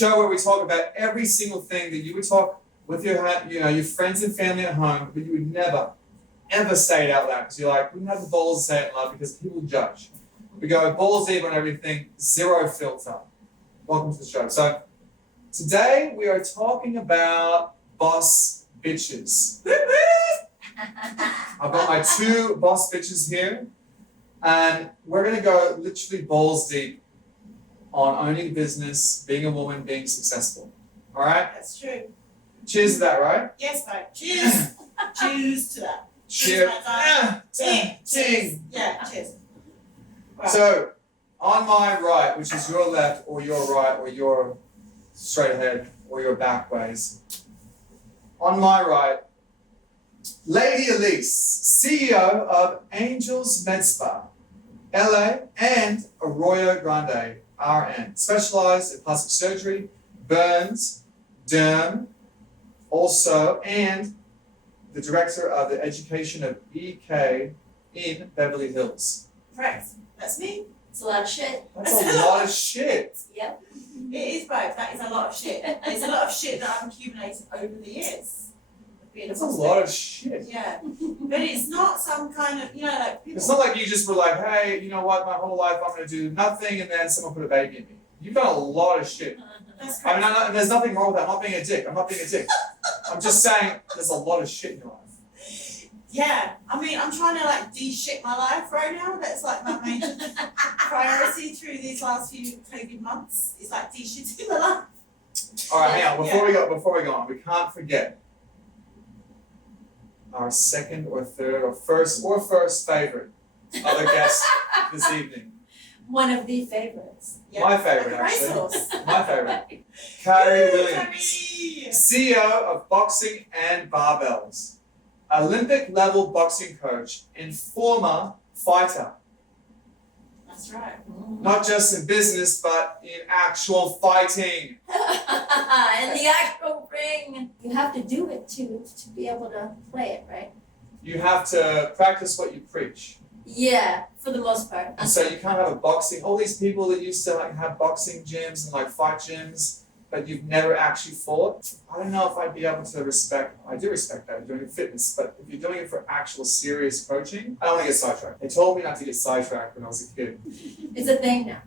show where we talk about every single thing that you would talk with your friends and family at home, but you would never, ever say it out loud because you're like, we don't have the balls to say it loud because people judge. We go balls deep on everything, zero filter. Welcome to the show. So today we are talking about boss bitches. I've got my two boss bitches here, and we're going to go literally balls deep on owning business, being a woman, being successful. All right? That's true. Cheers to that, right? Yes, babe. Cheers. Cheers to that. Cheers. Cheers. Yeah, cheers. Right. So, on my right, which is your left, or your right, or your straight ahead, or your back ways. On my right, Lady Elise, CEO of Angels MedSpa, LA, and Arroyo Grande, RN, specialized in plastic surgery, burns, derm, also, and the director of the education of EK in Beverly Hills. Correct. That's me. It's a lot of shit. That's a lot of shit. Yep. It is both. That is a lot of shit. It's a lot of shit that I've accumulated over the years. That's a lot of shit. Yeah. But it's not some kind of, like people. It's not like you just were like, hey, you know what, my whole life I'm going to do nothing, and then someone put a baby in me. You've done a lot of shit. That's I mean, and there's nothing wrong with that. I'm not being a dick. I'm just saying there's a lot of shit in your life. Yeah. I mean, I'm trying to de-shit my life right now. That's my major priority through these last few COVID months. Is de-shitting my life. All right, hang on. Before we go on, we can't forget our second or third or first favorite other guest this evening. One of the favorites. Yeah. My favorite, actually. My favorite. Cary Williams, CEO of Boxing and Barbels, Olympic level boxing coach and former fighter. That's right. Not just in business, but in actual fighting. In the actual ring. You have to do it to be able to play it, right? You have to practice what you preach. Yeah, for the most part. And so you can't have a boxing, all these people that used to have boxing gyms and fight gyms, but you've never actually fought. I don't know if I'd be able to I do respect that, doing fitness, but if you're doing it for actual serious coaching, I don't want to get sidetracked. They told me not to get sidetracked when I was a kid. It's a thing now.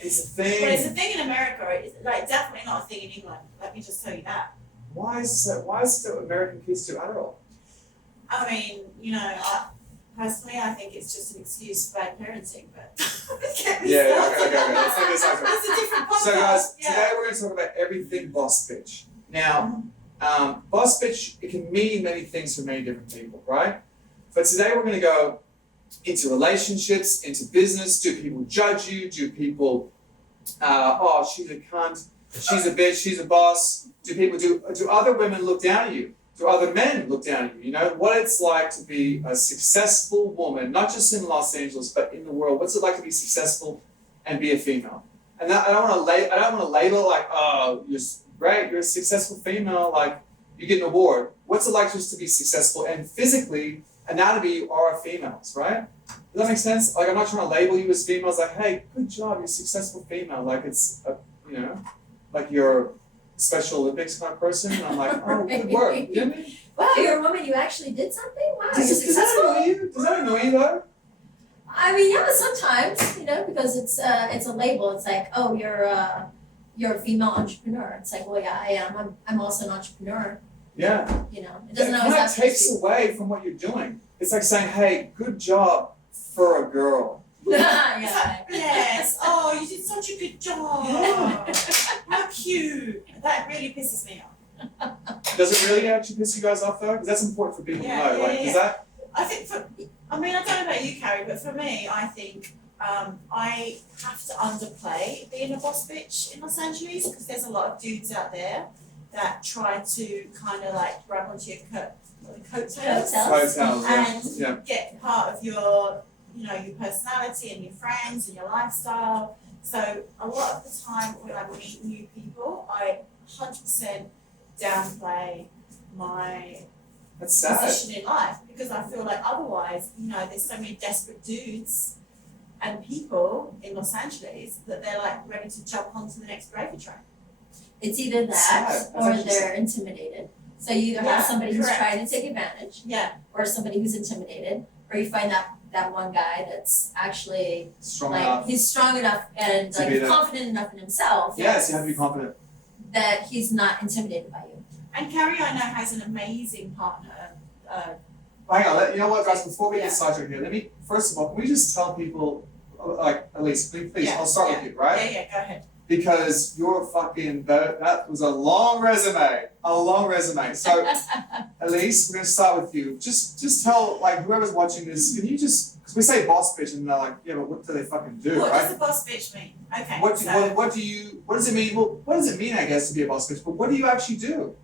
It's a thing. But it's a thing in America. It's definitely not a thing in England. Let me just tell you that. Why is the American kids do Adderall? I mean, personally, I think it's just an excuse for bad parenting, but Okay. Let's not get sidetracked. That's a different podcast. So guys, today we're going to talk about everything boss bitch. Now, boss bitch, it can mean many things for many different people, right? But today we're going to go into relationships, into business. Do people judge you? Do people, she's a cunt, she's a bitch, she's a boss? Do other women look down at you? Do other men look down at you? What it's like to be a successful woman, not just in Los Angeles, but in the world. What's it like to be successful and be a female? And I don't want to label you're great, you're a successful female, you get an award. What's it like just to be successful and physically, anatomy, you are females, right? Does that make sense? I'm not trying to label you as females. Hey, good job, you're a successful female. It's you're Special Olympics kind of person, and I'm oh, good work. You know what I mean? Wow, you're a woman, you actually did something? Wow, you're Does successful? that annoy you? Does that annoy you though? I mean, yeah, sometimes, because it's a label. It's you're a female entrepreneur. It's well, yeah, I am. I'm also an entrepreneur. Yeah. It doesn't always that have to takes away from what you're doing. It's like saying, hey, good job for a girl. Yeah. Yes. Oh, you did such a good job. Yeah. How cute. That really pisses me off. Does it really actually piss you guys off though? Because that's important for people to know. Does that? I think I don't know about you, Cary, but for me, I think I have to underplay being a boss bitch in Los Angeles because there's a lot of dudes out there that try to kind of grab onto your coattails and get part of your your personality and your friends and your lifestyle. So a lot of the time when I meet new people, I 100% downplay my That's sad. position in life because I feel like otherwise, there's so many desperate dudes and people in Los Angeles that they're ready to jump onto the next gravy train. It's either that Sad. That's or actually they're intimidated. So you either Yeah, have somebody who's correct. trying to take advantage, Yeah, or somebody who's intimidated, or you find that one guy that's actually Strong like enough. he's strong enough and To be like the- confident enough in himself Yes, you have to be confident. that he's not intimidated by you. and Cary I know has an amazing partner. Hang on, you know what, guys? Before we Yeah. get sidetracked here, let me first of all, can we just tell people, like, Elise, please, Yeah, I'll start yeah. with you, right? Yeah, go ahead. Because you're fucking that was a long resume. So Elise, we're gonna start with you. Just tell like whoever's watching this, can you just because we say boss bitch and they're like, yeah, but what do they fucking do, What right? does a boss bitch mean? Okay, What so does it mean? Well, what does it mean, I guess, to be a boss bitch? But what do you actually do?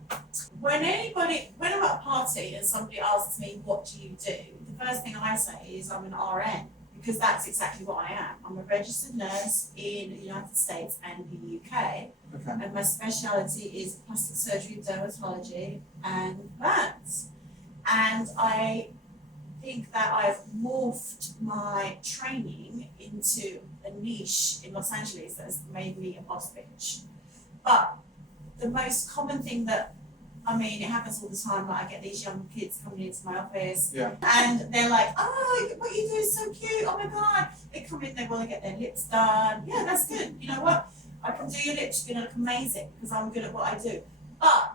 when I'm at a party and somebody asks me what do you do, the first thing I say is I'm an RN because that's exactly what I am. I'm a registered nurse in the United States and the UK. Okay. And my speciality is plastic surgery, dermatology, and burns. And I think that I've morphed my training into a niche in Los Angeles that has made me a boss bitch. But the most common thing that, I mean, it happens all the time, like I get these young kids coming into my office Yeah. and they're like, oh, what you do is so cute, oh my God. They come in, they want to get their lips done. Yeah, that's good. You know what? I can do your lips, you're gonna look amazing because I'm good at what I do. But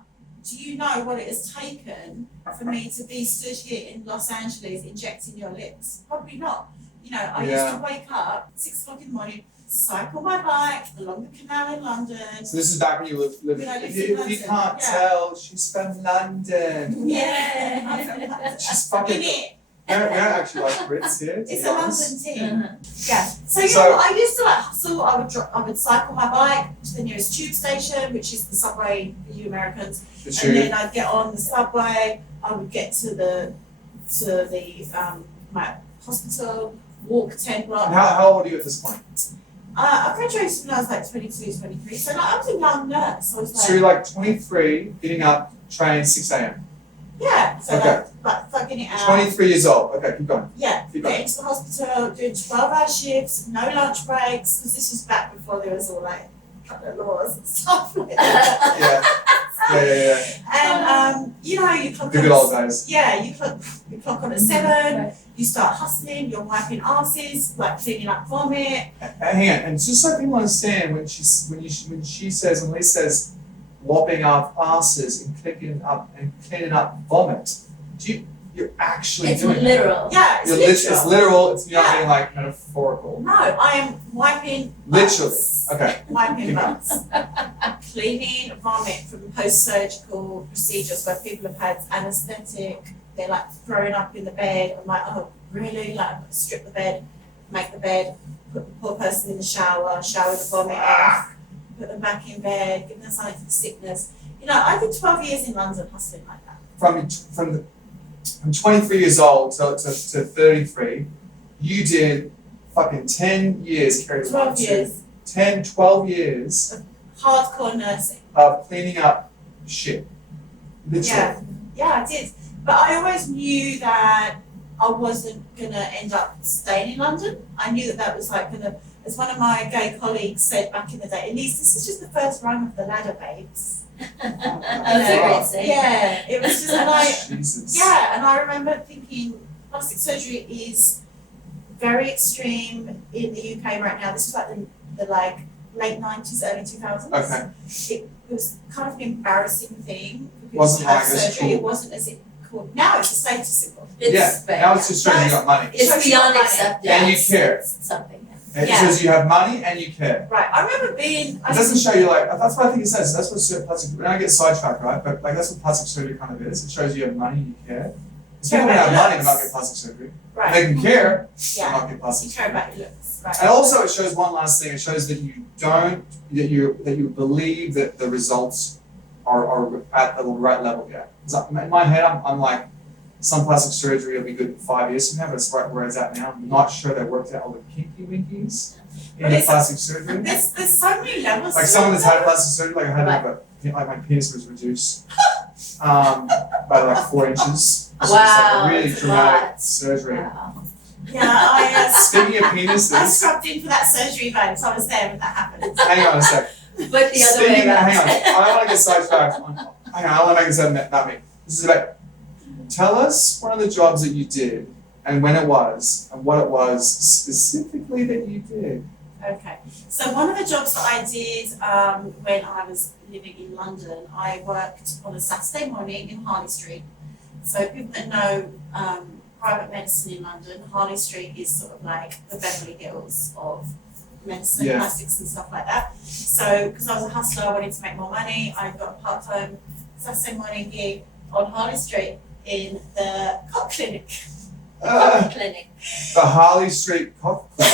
do you know what it has taken for me to be stood here in Los Angeles injecting your lips? Probably not. You know, I used to wake up 6 o'clock in the morning, cycle my bike along the canal in London. So this is back when you lived. When I lived in If you London, can't yeah. tell, she's from London. Yeah, I'm from London. She's In fucking. it. We don't actually like Brits here. To It's be a honest. London team. Uh-huh. Yeah. So you So- know what? I used to like hustle. I would cycle my bike to the nearest tube station, which is the subway for you Americans. The And tube. then I'd get on the subway. I would get to the my hospital, walk 10 blocks. And how old are you at this point? I graduated when I was like 22, 23. So like, I was a young nurse. I was like, So you're like 23, getting up, train 6 a.m. yeah. So Okay. like thugging it out. 23 years old. Okay, keep going. Yeah, Keep going. getting to the hospital, doing 12-hour shifts, no lunch breaks, because this was back before there was all like laws and stuff like that. Yeah. And you know, you clock The on good old days. yeah, you clock on at 7, Right. you start hustling, you're wiping asses, like cleaning up vomit. Hang on, and just so people understand, when she says, and Elise says, whopping up asses and cleaning up vomit, you're actually It's doing it. literal. Yeah, it's You're literal. it's literal. It's not Yeah. being like metaphorical. No, I am wiping Literally. butts. Okay. Wiping butts. Cleaning vomit from post-surgical procedures where people have had anaesthetic, they're like throwing up in the bed. I'm like, oh, really? Like, strip the bed, make the bed, put the poor person in the shower the vomit off, put them back in bed, give them something for the sickness. You know, I did 12 years in London hustling like that. From 23 years old to 33, you did fucking 10 years, Cary 12 years, 10, 12 years hardcore nursing. of cleaning up shit. Literally. Yeah, yeah, I did. But I always knew that I wasn't gonna end up staying in London. I knew that was like gonna, as one of my gay colleagues said back in the day, Elise, this is just the first rung of the ladder, babes. That's a great saying. Yeah, it was just like, Jesus. yeah, and I remember thinking plastic surgery is very extreme in the UK right now. This was like the like late 90s, early 2000s. Okay. It was kind of an embarrassing thing for people Wasn't to have like as surgery. cool. It wasn't as it cool. Now it's a status symbol. Yeah. Now it's just showing you got money. It's Shows you beyond got money. acceptance. And you care. It's something. And it Yeah. shows you have money and you care. Right. I remember being. It doesn't show you like, that's what I think it says. That's what plastic, when I get sidetracked, right? But like that's what plastic surgery kind of is. It shows you have money and you care. Because people Care can have about money but looks. not get plastic surgery. Right. They can care but Yeah. not get plastic You care surgery. about your looks. Right. And also it shows one last thing. It shows that you believe that the results are at the right level yet. 'Cause in my head, I'm like, some plastic surgery will be good 5 years from now, but it's right where it's at now. I'm not sure they worked out all the kinky winkies in But the it's- plastic surgery. There's so many levels. Like to someone it, that's had though. plastic surgery, like I had like my penis was reduced by like 4 inches. It was Wow, just like a really that's a dramatic lot. surgery. Wow. Yeah, I Speaking of I penises, scrubbed in for that surgery, babes. I was there when that happened. hang on a sec. but the other way around. Hang on, I don't want to get sidetracked. Hang on, I want to make this about me. This is about, tell us one of the jobs that you did and when it was and what it was specifically that you did. Okay, so one of the jobs that I did when I was living in London, I worked on a Saturday morning in Harley Street. So people that know private medicine in London, Harley Street is sort of like the Beverly Hills of medicine, Yeah. plastics and stuff like that. So because I was a hustler, I wanted to make more money, I got a part-time Saturday morning gig on Harley Street in the cock clinic. Clinic. The Harley Street Cock Club,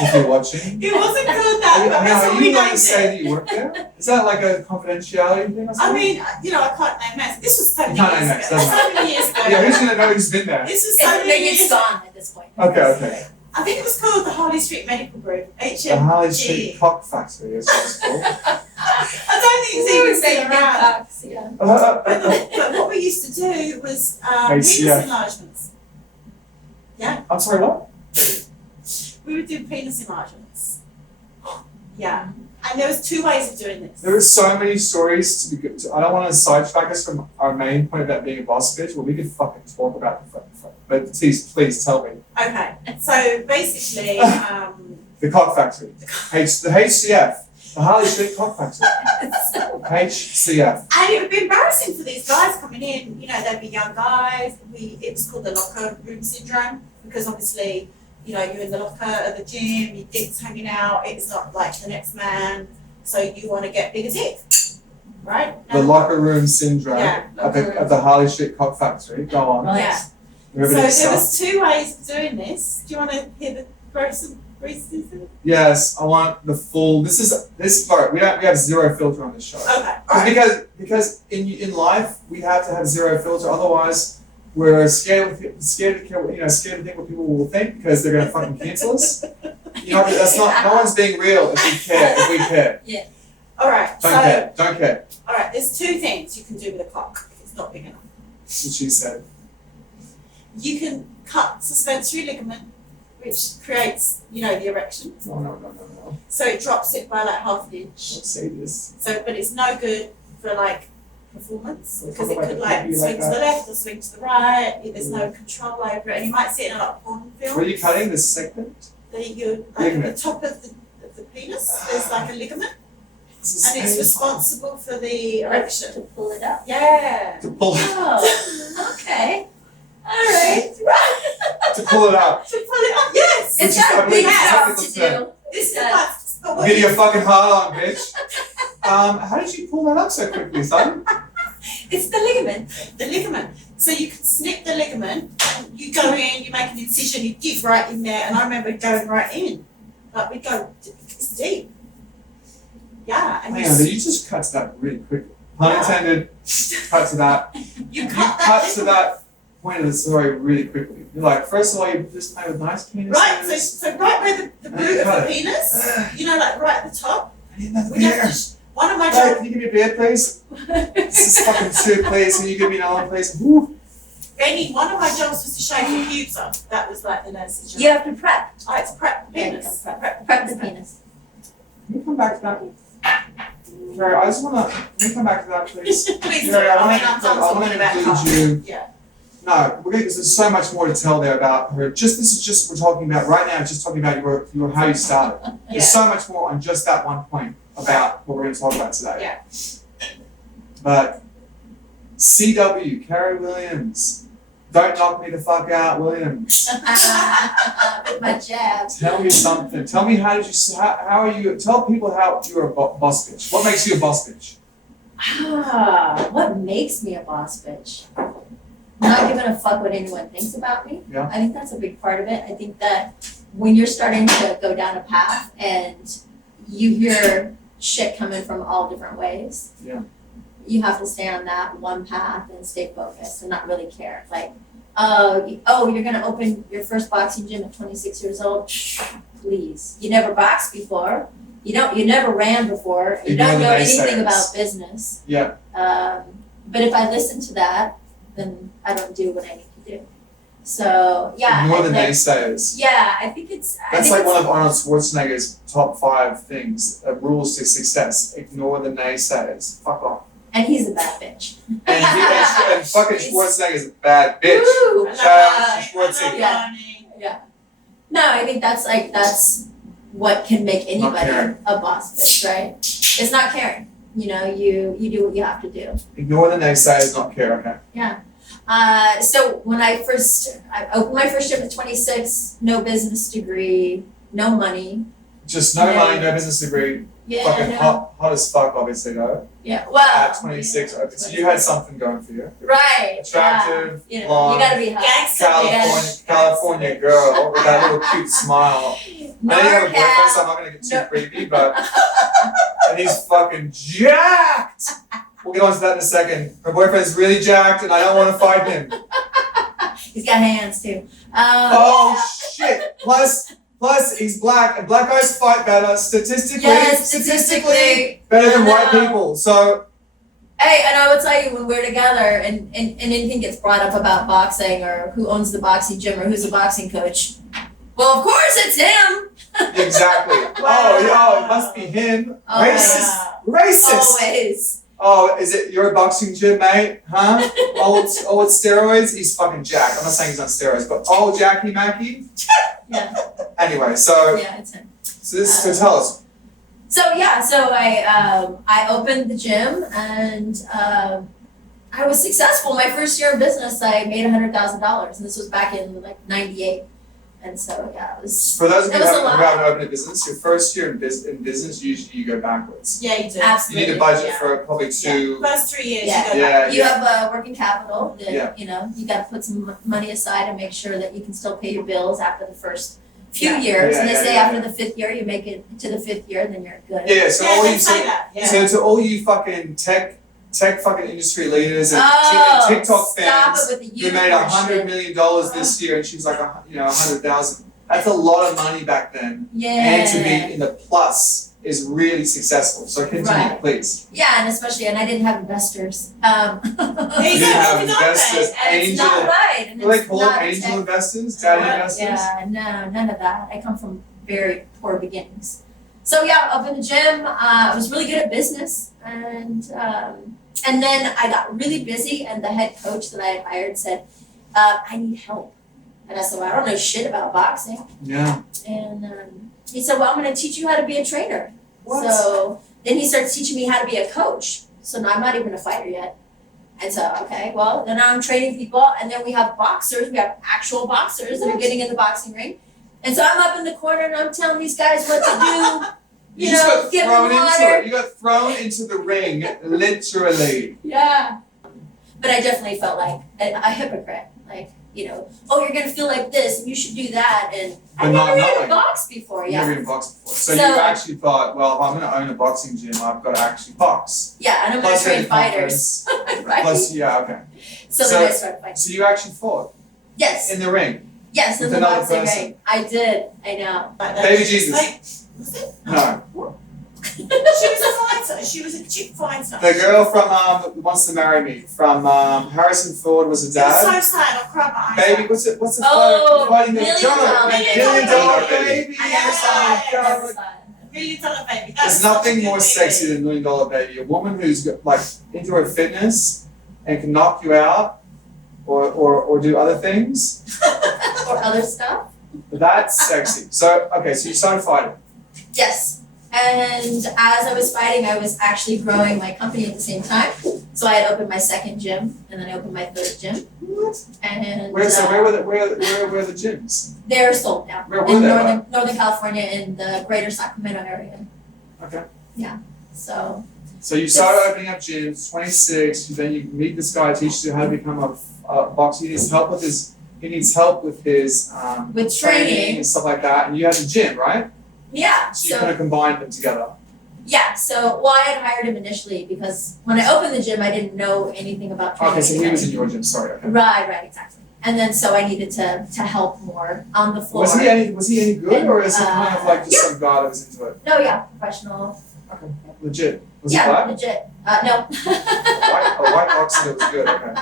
if you're watching. It wasn't called that, but that's Are what we you allowed to named say it. that you work there? Is that like a confidentiality thing or I something? mean, you know, I can't name names. This was so You many can't years name ago. names, doesn't So many years ago. Yeah, who's gonna know who's been there? This was so many Maybe years it's gone at this point. Okay. I think it was called the Harley Street Medical Group, HMG. The Harley Street Cock Factory is what it's called. I don't think it's even still around. Yeah. But what we used to do was penis HCF. enlargements. I'm sorry, what? We would do penis enlargements. Yeah. And there was 2 ways of doing this. There are so many stories to be good. I don't want to sidetrack us from our main point about being a boss bitch. Well, we could fucking talk about the but please tell me. Okay. So basically, The Cock Factory. The HCF. The Harley Street Cock Factory. HCF. and it would be embarrassing for these guys coming in. You know, they'd be young guys. It was called the locker room syndrome because obviously, you know, you're in the locker at the gym, your dick's hanging out. It's not like the next man, so you want to get bigger dick, right? The locker room syndrome Yeah, of the Harley Street Cock Factory. Go on. Right. Yeah. So Everybody there sucks. was 2 ways of doing this. Do you want to hear the first reasons? Yes, I want the full. This is alright. We have zero filter on this show. Okay. All right. Because in life we have to have zero filter. Otherwise, we're scared to think what people will think because they're gonna fucking cancel us. You know, that's not. No one's being real if we care. If we care, All right. don't care. All right. There's 2 things you can do with a cock if it's not big enough. That's what she said. You can cut suspensory ligament, which creates, you know, the erection. No. So it drops it by like half an inch. Don't say this. So, but it's no good for like performance We'll because talk it about could the like PPE swing like to the that. left or swing to the right. There's no control over it, and you might see it in a lot of porn films. Were you cutting this segment? The top of the penis, there's like a ligament, and it's responsible for the erection. To pull it up. Yeah. To pull Oh, okay. All right. to pull it out. To pull it up, yes. It's Which is got a big probably job to technical do. This is Yeah. what. But what Get your fucking heart on, bitch. How did you pull that up so quickly, son? It's the ligament. the ligament. So you can snip the ligament, and you go in, you make an incision, you dig right in there, and I remember going right in. Like we go, it's deep. Yeah, and Hang on, did you just cut to that really quickly? Pun intended, cut to that. you You cut cut that to that point of the story really quickly. You're like, first of all, you just play with nice penises. right, so right where the root of cut the it. penis, you know, like right at the top, I need another we have beer. to, one of my Hey, jobs, can you give me a beer, please? This is fucking two, please. Can you give me another one, please? Woo. Benny, one of my jobs was to shave your pubes up. That was like the nurse's job. You have to prep. I had to prep the Yeah, penis. prep the penis. Can we come back to that? Jerry, I just wanna, can we come back to that, please? Please do. Jerry, I I mean, I'm done wanna talking about include cars. you. Yeah. No, because there's so much more to tell there about her. We're talking about right now. Just talking about your how you started. Yeah. There's so much more on just that one point about what we're going to talk about today. Yeah. But CW, Cary Williams, don't knock me the fuck out, Williams. With my jab. Tell me something. Tell me how are you? Tell people how you're a boss bitch. What makes you a boss bitch? What makes me a boss bitch? Not giving a fuck what anyone thinks about me. Yeah. I think that's a big part of it. I think that when you're starting to go down a path and you hear shit coming from all different ways, Yeah. you have to stay on that one path and stay focused and not really care. Like, you're gonna open your first boxing gym at 26 years old? Please. You never boxed before. You never ran before. You Ignore don't the know anything naysayers. about business. Yeah. But if I listen to that, then I don't do what I need to do. So yeah. Ignore the and then- naysayers. Yeah, I think it's. I That's think like it's, one of Arnold Schwarzenegger's top 5 things, rules to success. Ignore the naysayers. Fuck off. And he's a bad bitch. And fucking Schwarzenegger's a bad bitch. Woo! I love Shout out to learning, Schwartzy. I love Yeah. learning. Yeah. No, I think that's what can make anybody caring. a boss bitch, right? It's not caring. You know, you do what you have to do. Ignore the naysayers, not care, okay? So when I opened my first gym at 26, no business degree, no money. Just no Yeah. money, no business degree, Yeah, fucking no. hot as fuck, obviously, though. Yeah, well. At 26, okay, so you had something going for you. Right. Attractive, Yeah. You know, blonde, you gotta be hot. Gangster. California girl with that little cute smile. I didn't have a boyfriend, so I'm not gonna get too No. creepy, but and he's fucking jacked. We'll get on to that in a second. Her boyfriend's really jacked, and I don't want to fight him. He's got hands too. Oh shit! Plus, he's black, and black guys fight better statistically. Yes, statistically. better than I white know. people. So Hey, and I will tell you, when we're together and anything gets brought up about boxing or who owns the boxing gym or who's the boxing coach, well, of course it's him. exactly. Oh, it must be him. Oh, Racist. Racist. Always. Oh, is it your boxing gym, mate? Huh? Old steroids? He's fucking jacked. I'm not saying he's on steroids, but old Jackie Mackey? Yeah. Anyway, so Yeah, it's him. so tell us. So I opened the gym and I was successful. My first year of business, I made $100,000, and this was back in like '98. And so yeah, it was. For those of you It who was a lot. haven't opened a business, your first year in business, usually you go backwards. Yeah, you do. You Absolutely. need a budget yeah. for probably 2. First 3 years, Yeah. you go Yeah. back. You have working capital that, Yeah. you know, you gotta put some money aside and make sure that you can still pay your bills after the first few Yeah. years. Yeah, And they yeah, say yeah, after yeah. the 5th year, you make it to the 5th year, then you're good. Yeah, so Yeah, all they you say that, yeah. so to all you fucking tech fucking industry leaders and Oh, TikTok stop fans it with the who made unicorn $100 shit. million this year, and she's like 100,000. That's a lot of money back then. Yeah. And to be in the plus is really successful. So continue, Right. please. Yeah, and especially, and I didn't have investors. There You you go, have moving on investors, then. And it's angel. not right. And What do they it's call not them? Angel tech- investors? Daddy Yeah, investors? Yeah, no, none of that. I come from very poor beginnings. So yeah, up in the gym, I was really good at business, and then I got really busy, and the head coach that I had hired said, "I need help," and I said, "Well, I don't know shit about boxing," Yeah. and he said, "Well, I'm going to teach you how to be a trainer." What? So then he starts teaching me how to be a coach. So now I'm not even a fighter yet. And so, okay, well, then I'm training people, and then we have boxers, we have actual boxers that are getting in the boxing ring. And so I'm up in the corner and I'm telling these guys what to do. You You just know, got give thrown them into water. it. You got thrown into the ring, literally. Yeah. But I definitely felt like a hypocrite. Like, you know, oh, you're gonna feel like this and you should do that. And But I not never even knowing. boxed before, You've yeah. never even boxed before. So, So- you actually thought, well, if I'm going to own a boxing gym, I've got to actually box. Yeah, and I'm gonna Plus train any fighters. Right? Plus, yeah, okay. so so- then I started fighting. So you actually fought Yes. in the ring. Yes, in with the another boxing person. ring. I did. I know. Like that. Baby Jesus. Like, was it? No. She was a fighter. She was a chick fighter. The girl from Who Wants to Marry Me, from Harrison Ford was a It was dad. so sad. I cried my eyes Baby, out. what's the Oh, fighting name? Million John, Dollar Baby. Million Dollar Baby. Baby. Yeah, Yes, oh my God. Really tell a baby. That's There's such a nothing good more movie. sexy than $1 Million Baby. A woman who's got, like into her fitness and can knock you out or do other things. Or other stuff. That's sexy. So okay, so you started fighting. Yes. And as I was fighting, I was actually growing my company at the same time. So I had opened my second gym, and then I opened my third gym. And Where were the gyms? they're sold now Where were in they? Northern California, in the greater Sacramento area. Okay. So So you started opening up gyms, 26. Then you meet this guy, teaches you how to become a boxer. He needs help with his with training training, and stuff like that. And you had the gym, right? yeah. So you kind of combined them together. Yeah, so I had hired him initially because when I opened the gym, I didn't know anything about training. Okay, so he was in your gym. Sorry. Okay. Right, exactly. And then so I needed to help more on the floor. Was he any good, or is he kind of like just yeah. some guy that was into it? No, yeah, professional. Okay. Legit. Was he Yeah, black? legit. No. A white boxer that was good. Okay.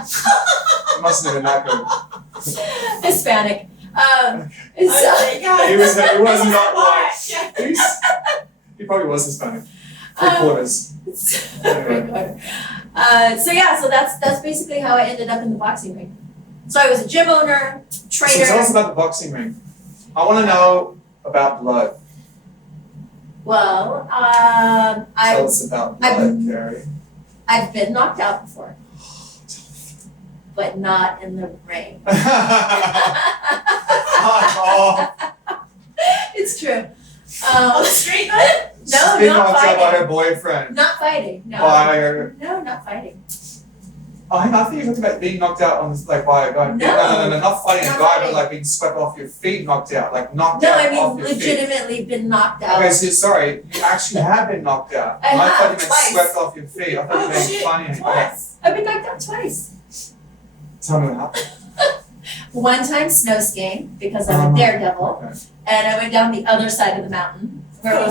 It must have been that good. Hispanic. So, there you go. He was not white. Yeah. He probably was Hispanic. 3/4. Anyway. So that's basically how I ended up in the boxing ring. So I was a gym owner, trainer. So tell us about the boxing ring. I want to know about blood. Well, Tell us about blood, Cary. I've been knocked out before, but not in the ring. Oh, It's true. On the street though? No, being not knocked out by fighting. her boyfriend. Not fighting. No. By her. No, not fighting. Oh, hang on, I think you talked about being knocked out on this, like by a guy. No, not fighting Not a guy, fighting. but like being swept off your feet, knocked out, like knocked No, out I mean off your feet. legitimately been knocked out. Okay, so sorry, you actually have been knocked out. I have, thought you meant twice. swept off your feet. I thought you Oh meant shit, funny. Okay, twice. I've been knocked out twice. tell me what happened. One time snow skiing because I'm a daredevil, Okay. and I went down the other side of the mountain where it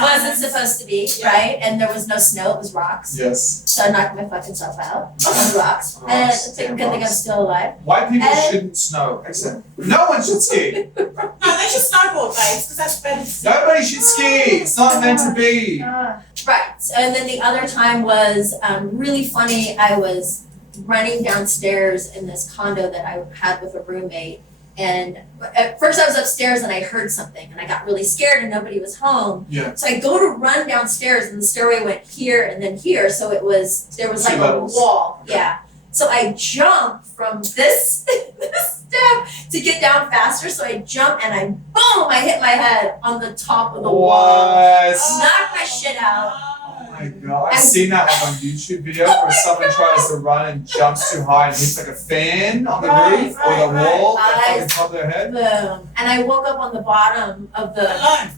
wasn't supposed to be, Yeah. right? And there was no snow; it was rocks. Yes. So I knocked my fucking self out on the rocks, and Rocks, it's a damn good thing I'm rocks. still alive. White people And- shouldn't snow. Excellent. No one should ski. No, they should snowboard, babes, because that's better to see. Nobody should ski. It's not meant to be. Right, and then the other time was really funny. I was running downstairs in this condo that I had with a roommate, and at first I was upstairs and I heard something, and I got really scared and nobody was home. Yeah. So I go to run downstairs, and the stairway went here and then here, so there was Two like levels. a wall. Okay. Yeah. So I jump from this step to get down faster. So I jump and I hit my head on the top of the wall. What? Knock my shit out. Oh my god, I've seen that like on YouTube videos where someone tries to run and jumps too high and hits like a fan on the Right, roof or the right, wall right. like on top of their head. Boom. And I woke up on the bottom of the, Alone.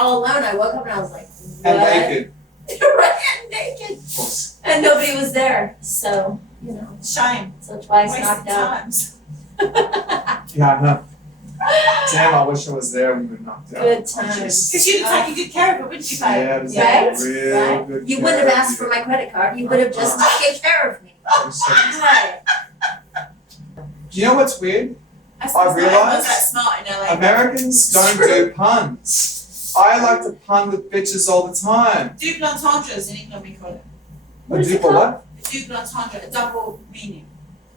all alone. I woke up and I was like, what? And naked, Right, and naked. of course. And nobody was there. So, Shame. so twice Wasted knocked out. times. Yeah, I know. Damn, I wish I was there when we were knocked out. Good Oh, times. jeez. Because you'd have taken good care of it, wouldn't you, babe? Yeah, it was Right? like real Right? good You care wouldn't have of asked you. for my credit card. You would have just taken care of me. Right. You know what's weird? I suppose realised- no one was that smart in LA. Americans don't do puns. I like to pun with bitches all the time. Double entendres in England we call it. What A is it double called? what? A double entendre, a double meaning.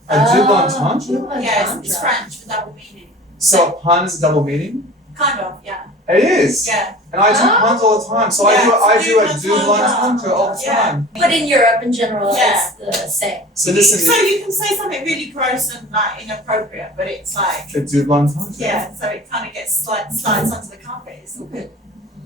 A double entendre? double Yeah, it's entendre. French for double meaning. So a pun is a double meaning? Kind of, yeah. It is. Yeah. And I do puns all the time. So Yeah, I do a double double entendre. entendre all the Yeah. time. But in Europe, in general, Yeah. it's the same. So listen, So you can say something really gross and like inappropriate, but it's like, a double entendre. yeah, so it kind of gets slides under the carpet. It's all good.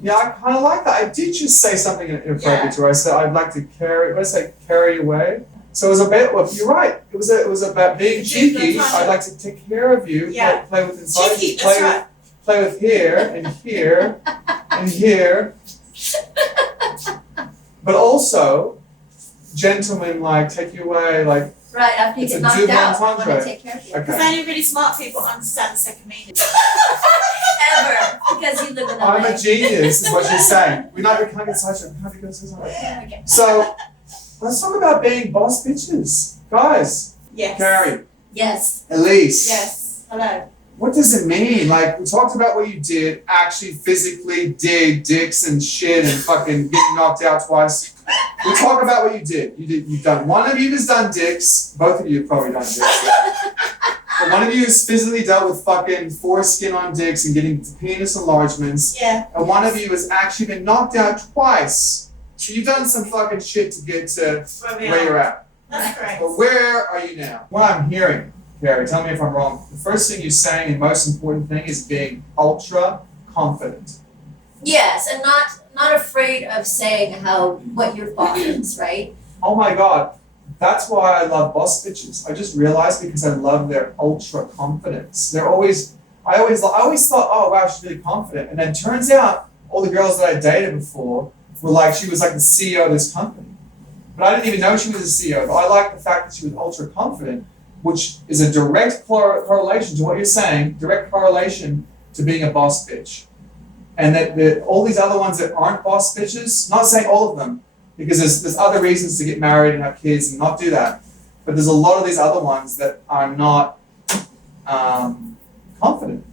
Yeah, I kind of like that. I did just say something inappropriate Yeah. to her. I said I'd like to carry. What did I say? Carry away. So it was a bit. Well, you're right. It was about being Double cheeky. entendre. I'd like to take care of you. Yeah. Play with inside. Cheeky, play that's with, right. Play with here and here and here. But also, gentlemen like take you away like. Right, after you It's get a knocked double out, I want entendre. to take care of you. Okay. Because only really smart people understand the second meaning. Ever, because you live in LA. I'm a genius, is what she's saying. We can't get such a can't get such a. Okay. So, let's talk about being boss bitches, guys. Yes. Cary, Yes. Elise. Yes. Hello. What does it mean? Like, we talked about what you did, actually physically did dicks and shit and fucking getting knocked out twice. We talk about what you did. You've done, one of you has done dicks, both of you have probably done dicks. But one of you has physically dealt with fucking foreskin on dicks and getting penis enlargements. Yeah. And one of you has actually been knocked out twice. So you've done some fucking shit to get to where you're at. That's great. But where are you now? What I'm hearing, Cary, tell me if I'm wrong. The first thing you're saying, and most important thing, is being ultra confident. Yes, and not afraid of saying what your thought is, right? Oh my God, that's why I love boss bitches. I just realized because I love their ultra confidence. I always thought, oh wow, she's really confident. And then turns out all the girls that I dated before were like, she was like the CEO of this company. But I didn't even know she was a CEO. But I like the fact that she was ultra confident, which is a direct correlation to what you're saying, direct correlation to being a boss bitch. And that all these other ones that aren't boss bitches, not saying all of them, because there's other reasons to get married and have kids and not do that. But there's a lot of these other ones that are not confident.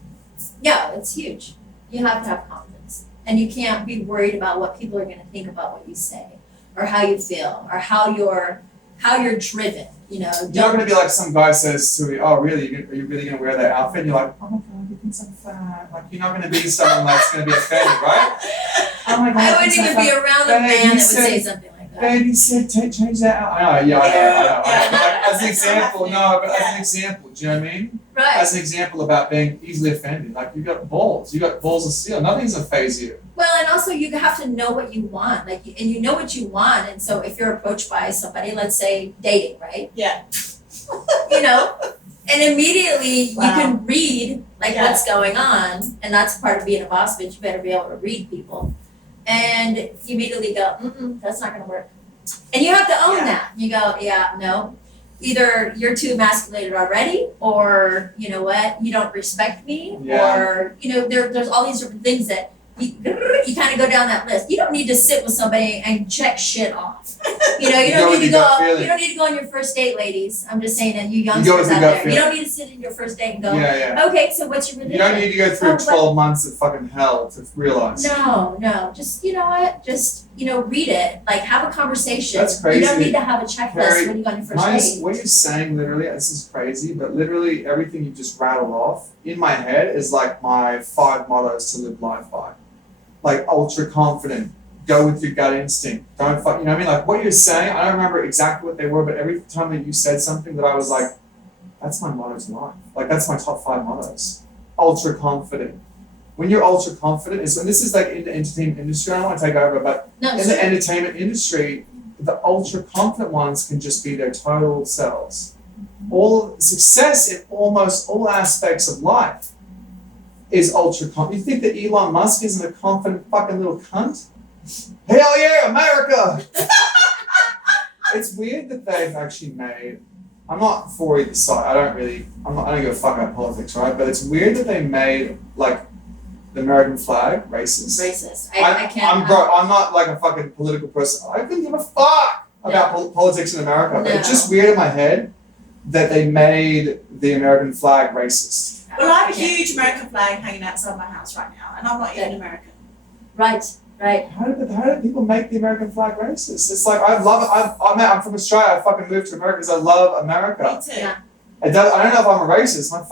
Yeah, it's huge. You have to have confidence. And you can't be worried about what people are gonna think about what you say, or how you feel, or how you're driven, you know. You're not gonna be like some guy says to me, "Oh, really? Are you really gonna wear that outfit?" And you're like, "Oh my god, you think I'm fat." Like you're not gonna be someone that's gonna be offended, right? Oh my god, I wouldn't even be around a man that would say something like that. Baby said, change that out. I know. Like, as an example, no, but as an example, do you know what I mean? Right. As an example about being easily offended, like you got balls of steel. Nothing's gonna phase you. Well, and also you have to know what you want, and you know what you want, and so if you're approached by somebody, let's say dating, right? Yeah. You know, and immediately you Wow. can read like Yeah. what's going on, and that's part of being a boss bitch. You better be able to read people, and you immediately go, that's not gonna work, and you have to own that. You go, yeah, no. Either you're too emasculated already, or you know what, you don't respect me, or you know, there's all these different things that you kind of go down that list. You don't need to sit with somebody and check shit off. You know, you don't need to go. You don't need to go on your first date, ladies. I'm just saying that you youngsters out there, you don't need to sit in your first date and go, okay, so what's your religion? You don't need to go through 12 months of fucking hell to realize. No, just you know what, just read it. Like have a conversation. That's crazy. You don't need to have a checklist Cary, when you go on your first date. What you're saying, literally, this is crazy, but literally everything you just rattled off in my head is like my 5 mottos to live life by. Like ultra confident, go with your gut instinct, don't fuck, you know what I mean? Like what you're saying, I don't remember exactly what they were, but every time that you said something that I was like, that's my motto to life. Like that's my top 5 mottos. Ultra confident. When you're ultra confident, and this is like in the entertainment industry, I don't want to take over, but in the entertainment industry, the ultra confident ones can just be their total selves. All success in almost all aspects of life is ultra confident. You think that Elon Musk isn't a confident fucking little cunt? Hell yeah, America! It's weird that they've actually made, I'm not for either side, I don't give a fuck about politics, right? But it's weird that they made like the American flag racist. I can't. I'm not like a fucking political person. I couldn't give a fuck about politics in America. But it's just weird in my head that they made the American flag racist. Well, I have a huge American flag hanging outside my house right now, and I'm not even American. Right. How did people make the American flag racist? It's like I love it. I'm from Australia. I fucking moved to America because I love America. Me too. Yeah. I don't know if I'm a racist. My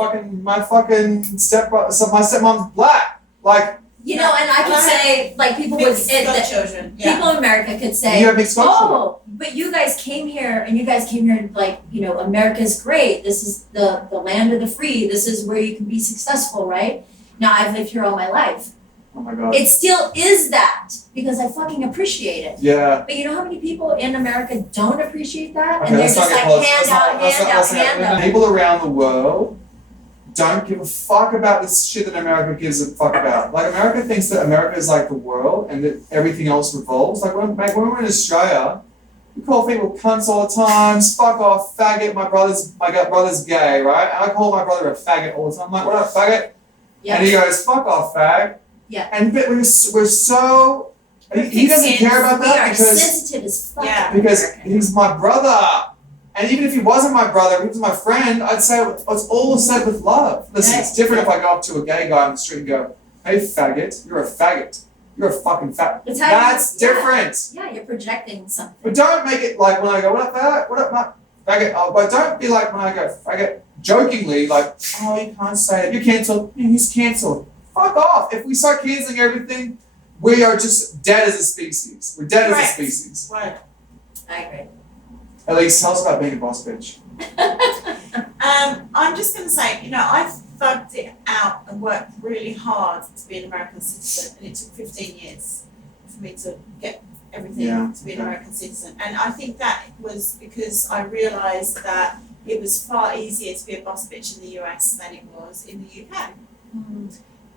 stepmom's black. Like. You know, and I can say, like, people would children. People in America could say, you have mixed oh, but you guys came here, and like, America's great. This is the land of the free. This is where you can be successful, right? Now, I've lived here all my life. Oh my God. It still is that, because I fucking appreciate it. Yeah. But you know how many people in America don't appreciate that? Okay, and they're just like, handout. People around the world don't give a fuck about this shit that America gives a fuck about. Like America thinks that America is like the world and that everything else revolves. Like when we're in Australia, we call people cunts all the time, fuck off, faggot, my brother's gay, right? And I call my brother a faggot all the time. I'm like, what up, faggot? Yeah. And he goes, fuck off, fag. Yeah. And we're so, he doesn't care about that because sensitive as fuck. Because he's my brother. And even if he wasn't my brother, if he was my friend, I'd say it's all said with love. Listen, it's different if I go up to a gay guy on the street and go, hey faggot, you're a faggot. You're a fucking faggot. That's different. Yeah, you're projecting something. But don't make it like when I go, what up faggot? What up faggot? Oh, but don't be like when I go faggot, jokingly like, oh, you can't say it. You're cancelled. He's cancelled. Fuck off. If we start cancelling everything, we are just dead as a species. We're dead as a species. Right. I agree. Elise, tell us about being a boss bitch. I'm just going to say, I've thugged it out and worked really hard to be an American citizen, and it took 15 years for me to get everything to be an American citizen. And I think that was because I realised that it was far easier to be a boss bitch in the US than it was in the UK. Mm-hmm.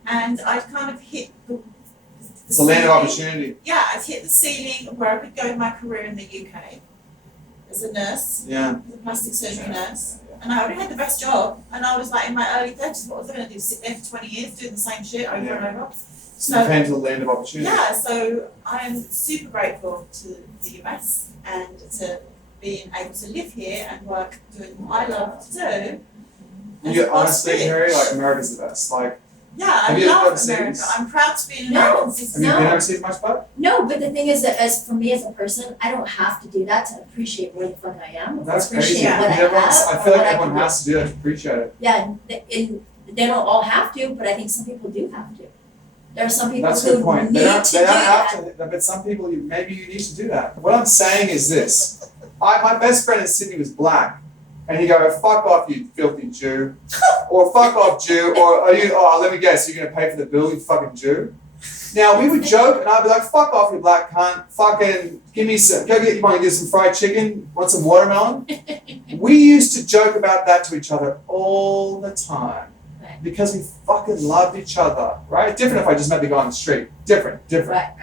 And I kind of hit it's a land of opportunity. Yeah, I'd hit the ceiling of where I could go in my career in the UK as a nurse, as a plastic surgery nurse. And I already had the best job, and I was like in my early 30s, what was I going to do, sit there for 20 years doing the same shit over and over? So you came to the land of opportunity. Yeah, so I'm super grateful to the US and to being able to live here and work doing what I love to do. You as get a boss honestly, bitch. Harry, like America's the best. Like, Yeah, I have you ever love gone America. overseas? I'm proud to be an No. American have citizen. you No. been overseas much, bud? No, but the thing is that for me as a person, I don't have to do that to appreciate where the fuck I am. That's appreciate crazy. what I Everyone's, have I or feel like what I everyone can do. has to do that to appreciate it. Yeah, they don't all have to, but I think some people do have to. There are some people That's a who good point. need They don't, to they do don't that. have to, but some people, maybe you need to do that. What I'm saying is this. My best friend in Sydney was black. And he'd go, fuck off, you filthy Jew. Or fuck off, Jew. Or let me guess, you're going to pay for the bill, you fucking Jew? Now, we would joke, and I'd be like, fuck off, you black cunt. Fucking, give me some, you want to get some fried chicken? Want some watermelon? We used to joke about that to each other all the time. Right. Because we fucking loved each other, right? Different if I just met the guy on the street. Different. Right.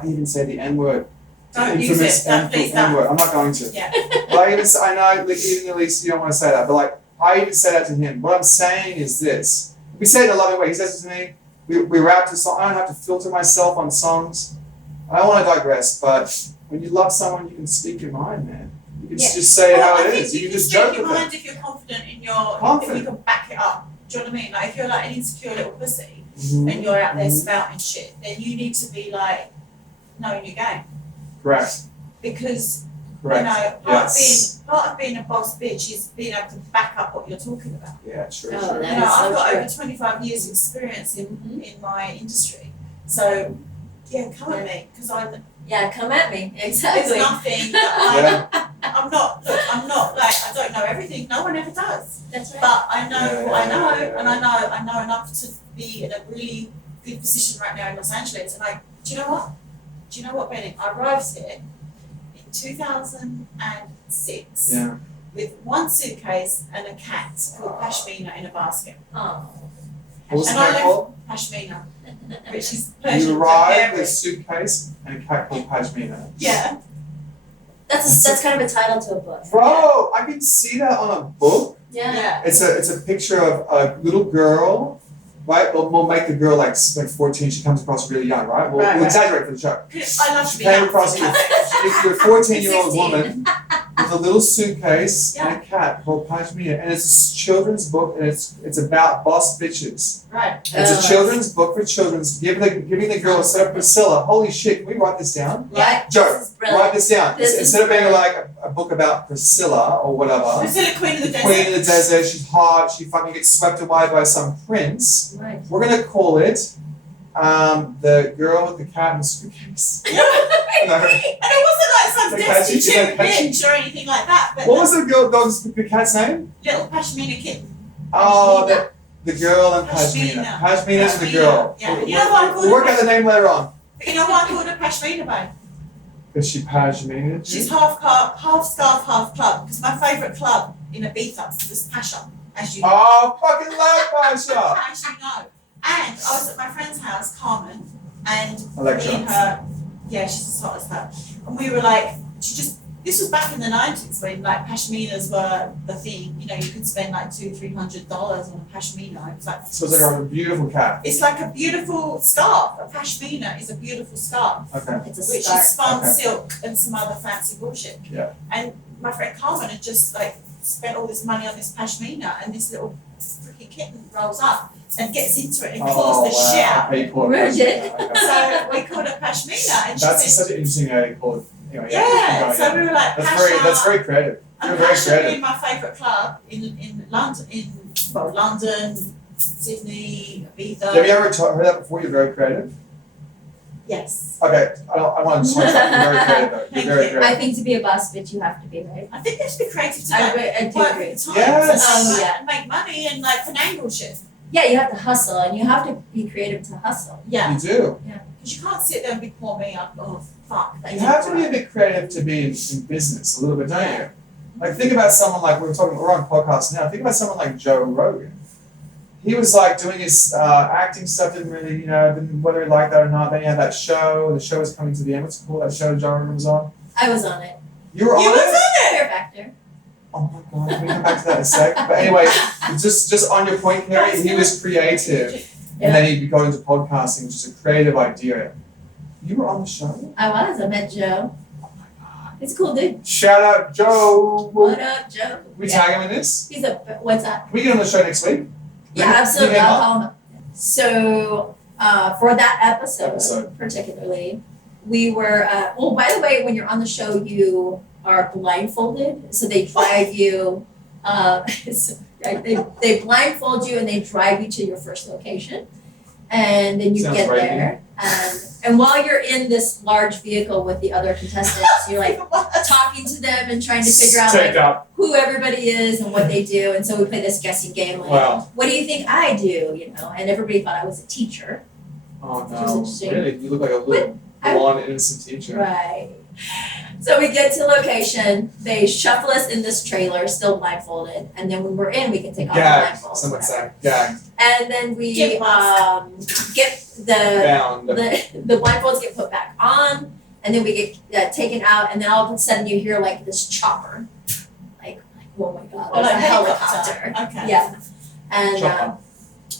I even say the N-word. Don't use it. Don't, please don't. N-word. I'm not going to. Yeah. But I even say, I know, like, even Elise, you don't want to say that, but like, I even say that to him. What I'm saying is this. We say it in a loving way. He says it to me. We rap to song. I don't have to filter myself on songs. I don't want to digress, but when you love someone, you can speak your mind, man. You can Yeah. just say it Well, how I it think is. You can just speak joke your with them. mind if you're confident in your, if Confident. you can back it up. Do you know what I mean? Like if you're like an insecure little pussy Mhm. and you're out there spouting shit, then you need to be like knowing your game. Correct. Because Correct. you know, Yes. part of being a boss bitch is being able to back up what you're talking about. Yeah, true, Oh, true. that You know, is so I've got true. over 25 years experience in Mhm. my industry. So yeah, come at me because Yeah, come at me. there's Exactly. nothing that Yeah. I'm not like I don't know everything. No one ever does. That's right. But I know Yeah, what I know, yeah. and I know enough to be in a really good position right now in Los Angeles. And do you know what, Benny? I arrived here in 2006 Yeah. with one suitcase and a cat called Pashmina in a basket. Oh. What was the And I cat left- called? Pashmina, which is Persian You for arrived hairy. with a suitcase and a cat called Pashmina. Yeah. That's kind of a title to a book. Bro, I can see that on a book. Yeah. It's a picture of a little girl, right? We'll make the girl like 14. She comes across really young, right? We'll Right. exaggerate for the show. I love to She be came young. across you. If you're a 14-year-old 16. woman with a little suitcase Yeah. and a cat called Pashmina, and it's a children's book, and it's about boss bitches. Right. It's a children's book for children's, giving the girl instead of Priscilla. Holy shit! Can we write this down? Right. Joe, This is brilliant. write this down. This is Instead of being brilliant. like a book about Priscilla or whatever. Priscilla, Queen of the The Desert. Queen of the Desert, she's hot, she fucking gets swept away by some prince. Right. We're gonna call it the girl with the cat and the suitcase. No. And it wasn't like some Is that catchy? Is destitute that catchy? bitch or anything like that, but What was the cat's name? little Pashmina kitten. Oh, the girl and Pashmina. Pashmina. Pashmina and the girl. Yeah. You know what I call We'll work her? out the name later on. But you know why I called her Pashmina, babe? Is she Pashmina? She's half car, half scarf, half club. Because my favourite club in Ibiza was Pasha, as you know. Oh, fucking love Pasha! As you know. And I was at my friend's house, Carmen, and Electra. me and her, yeah, she's as hot as her. And we were like, this was back in the 90s when like pashminas were the thing. You know, you could spend like $200-300 on a pashmina. It was like, So it's like a beautiful cat. it's like a beautiful scarf. A pashmina is a beautiful scarf, Okay. It's a which start. is spun Okay. silk and some other fancy bullshit. Yeah. And my friend Carmen had just like spent all this money on this pashmina, and this little freaking kitten rolls up and gets into it and claws the shit out. Okay, you call it Ruined it. Pashmina, okay. So we called her pashmina, and she That's said, such an interesting name to call it. Anyway, yeah. keep So going, we were like, That's very creative. You're And very Pasha creative. being my favourite club in London, Sydney, Ibiza. Have you ever heard that before? You're very creative. Yes. Okay, I want to just point out you're very creative though. You're Thank very you. creative. I think to be a boss bitch, you have to be, right? I think let's be creative I today. do Work agree. with the times Yes. and make money and like finagle shit. Yeah, you have to hustle, and you have to be creative to hustle. Yeah. You do. Because you can't sit there and be poor me up. Oh fuck. that You didn't have to be a work. bit creative to be in business a little bit, don't you? Like think about someone like we're on podcasts now. Think about someone like Joe Rogan. He was like doing his acting stuff, didn't whether he liked that or not. Then he had that show. The show was coming to the end. What's it called? That show Joe Rogan was on. I was on it. You were You on was it. on Fear it. factor. Oh my god, can we come back to that in a sec? But anyway, just on your point, Cary, he was creative. And then he got into podcasting, which is a creative idea. You were on the show? I was. I met Joe. Oh my god. He's a cool dude. Shout out Joe. What up, Joe? We tag him in this? He's a, what's that? Can we get on the show next week? Yeah, absolutely. I'll call him. So, for that episode particularly, we were, well, by the way, when you're on the show, you are blindfolded. So they drive you, they blindfold you and they drive you to your first location. And then you Sounds get rapey. there. And while you're in this large vehicle with the other contestants, you're like talking to them and trying to figure out Take like up. who everybody is and what they do. And so we play this guessing game like, Wow. what do you think I do? You know, and everybody thought I was a teacher. Oh Which was no. interesting. Really? You look like a little blonde, innocent teacher. Right. So we get to location, they shuffle us in this trailer, still blindfolded, and then when we're in, we can take off the Gag, blindfolds. some would say. Gag. And then we Get get the Bound. the blindfolds get put back on, and then we get taken out, and then all of a sudden you hear like this chopper, like oh my god, Or there's like a helicopter. Okay. Yeah, and Chopper.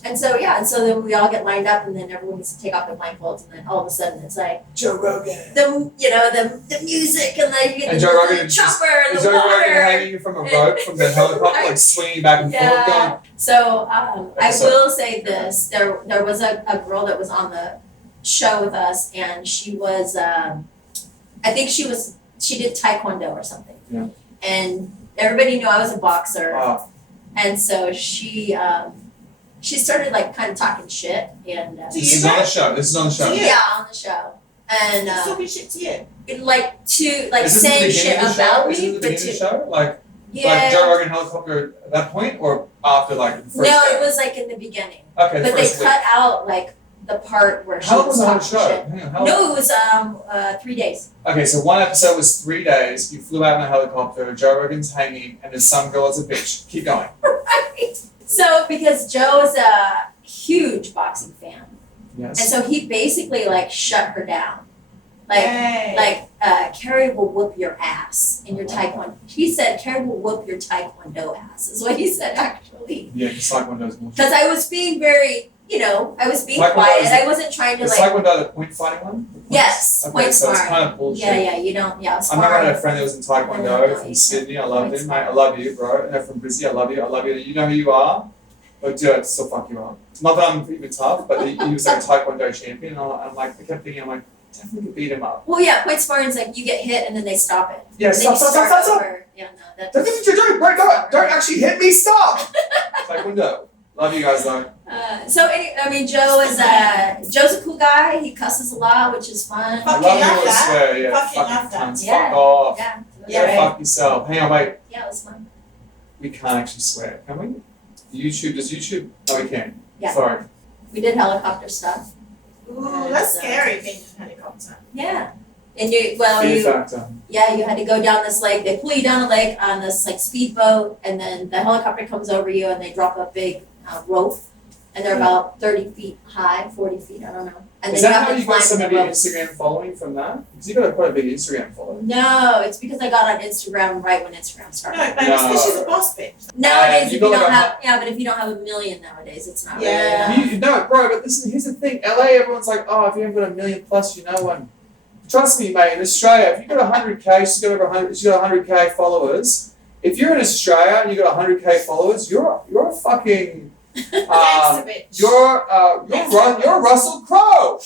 and so then we all get lined up, and then everyone gets to take off their blindfolds, and then all of a sudden it's like Joe Rogan. the music and like you get And the, Joe Rogan the is chopper and Is the Joe Rogan water. hanging from a rope from the helicopter, like swinging back and forth, going, Yeah. So I Episode. will say this: there was a girl that was on the show with us, and she was I think she did taekwondo or something. Yeah. And everybody knew I was a boxer, wow. and so she started like kind of talking shit and Do This you is on the know? show. This is on the show. Do you? yeah on the show and She's talking shit to you. like to like Is this the saying beginning shit of the show? about Is me, it the but beginning of the to show? Like yeah. Joe Rogan helicopter at that point, or after like the first No, day? it was like in the beginning, Okay, the but they first week. cut out like the part where she How long was was the whole talking show? shit. Hang on, how long? No, it was 3 days. Okay, so one episode was 3 days. You flew out in a helicopter. Joe Rogan's hanging, and there's some girl as a bitch. Keep going. Right. So because Joe is a huge boxing fan, and Yes. so he basically like shut her down. Yay. Cary will whoop your ass in your taekwondo. He said Cary will whoop your taekwondo ass is what he said actually. Yeah, because Taekwondo's bullshit. Because I was being very, I was being Taekwondo quiet. is- I wasn't trying to Is like. Taekwondo the point fighting one? The points? Yes, Okay, point so it's sparring. kind of bullshit. Yeah, you don't. Yeah, I remember I had a sparring. friend that was in Taekwondo No, from you Sydney. I can't. loved him, mate. I love you, bro. And they're from Brizzy. I love you. I love you. You know who you are. But dude, I'd still fuck you up. Not that I'm even tough, but he was like a Taekwondo champion. And I'm like, I kept thinking, I'm like, definitely could beat him up. Well, yeah, point sparring is like you get hit and then they stop it. Yeah, And then you stop. start over. Yeah, no, that's. Don't think you're doing. Bro, don't actually hit me. Stop. Taekwondo. Love you guys though. Joe's a cool guy. He cusses a lot, which is fun. I Fucking love love you all that. swear. Yeah. Fucking love that. cunts. Yeah. Fuck off. Yeah. Yeah, Go fuck yourself. Hang on, wait. Yeah, it was fun. We can't actually swear, can we? YouTube, does YouTube? No, we can. Yeah. Sorry. We did helicopter stuff. Ooh, that's scary being in a helicopter. Yeah. And Fear factor. you had to go down this lake. They pull you down a lake on this like speedboat, and then the helicopter comes over you, and they drop a big rope, and they're about 30 feet high, 40 feet, I don't know. And Is then that you how have to you got climb some the of your rope. Instagram following from that? Because you got quite a big Instagram following. No, it's because I got on Instagram right when Instagram No, started. babe, it's because she's a boss bitch. Nowadays, you if you got don't like have, but if you don't have 1 million nowadays, it's not Yeah. really. No, bro, but listen, here's the thing. LA, everyone's like, oh, if you haven't got 1 million plus, you know one. Trust me, mate, in Australia, if you've got 100K, she's got 100K followers. If you're in Australia and you got 100K followers, you're a fucking Gangster bitch. you're Russell Crowe.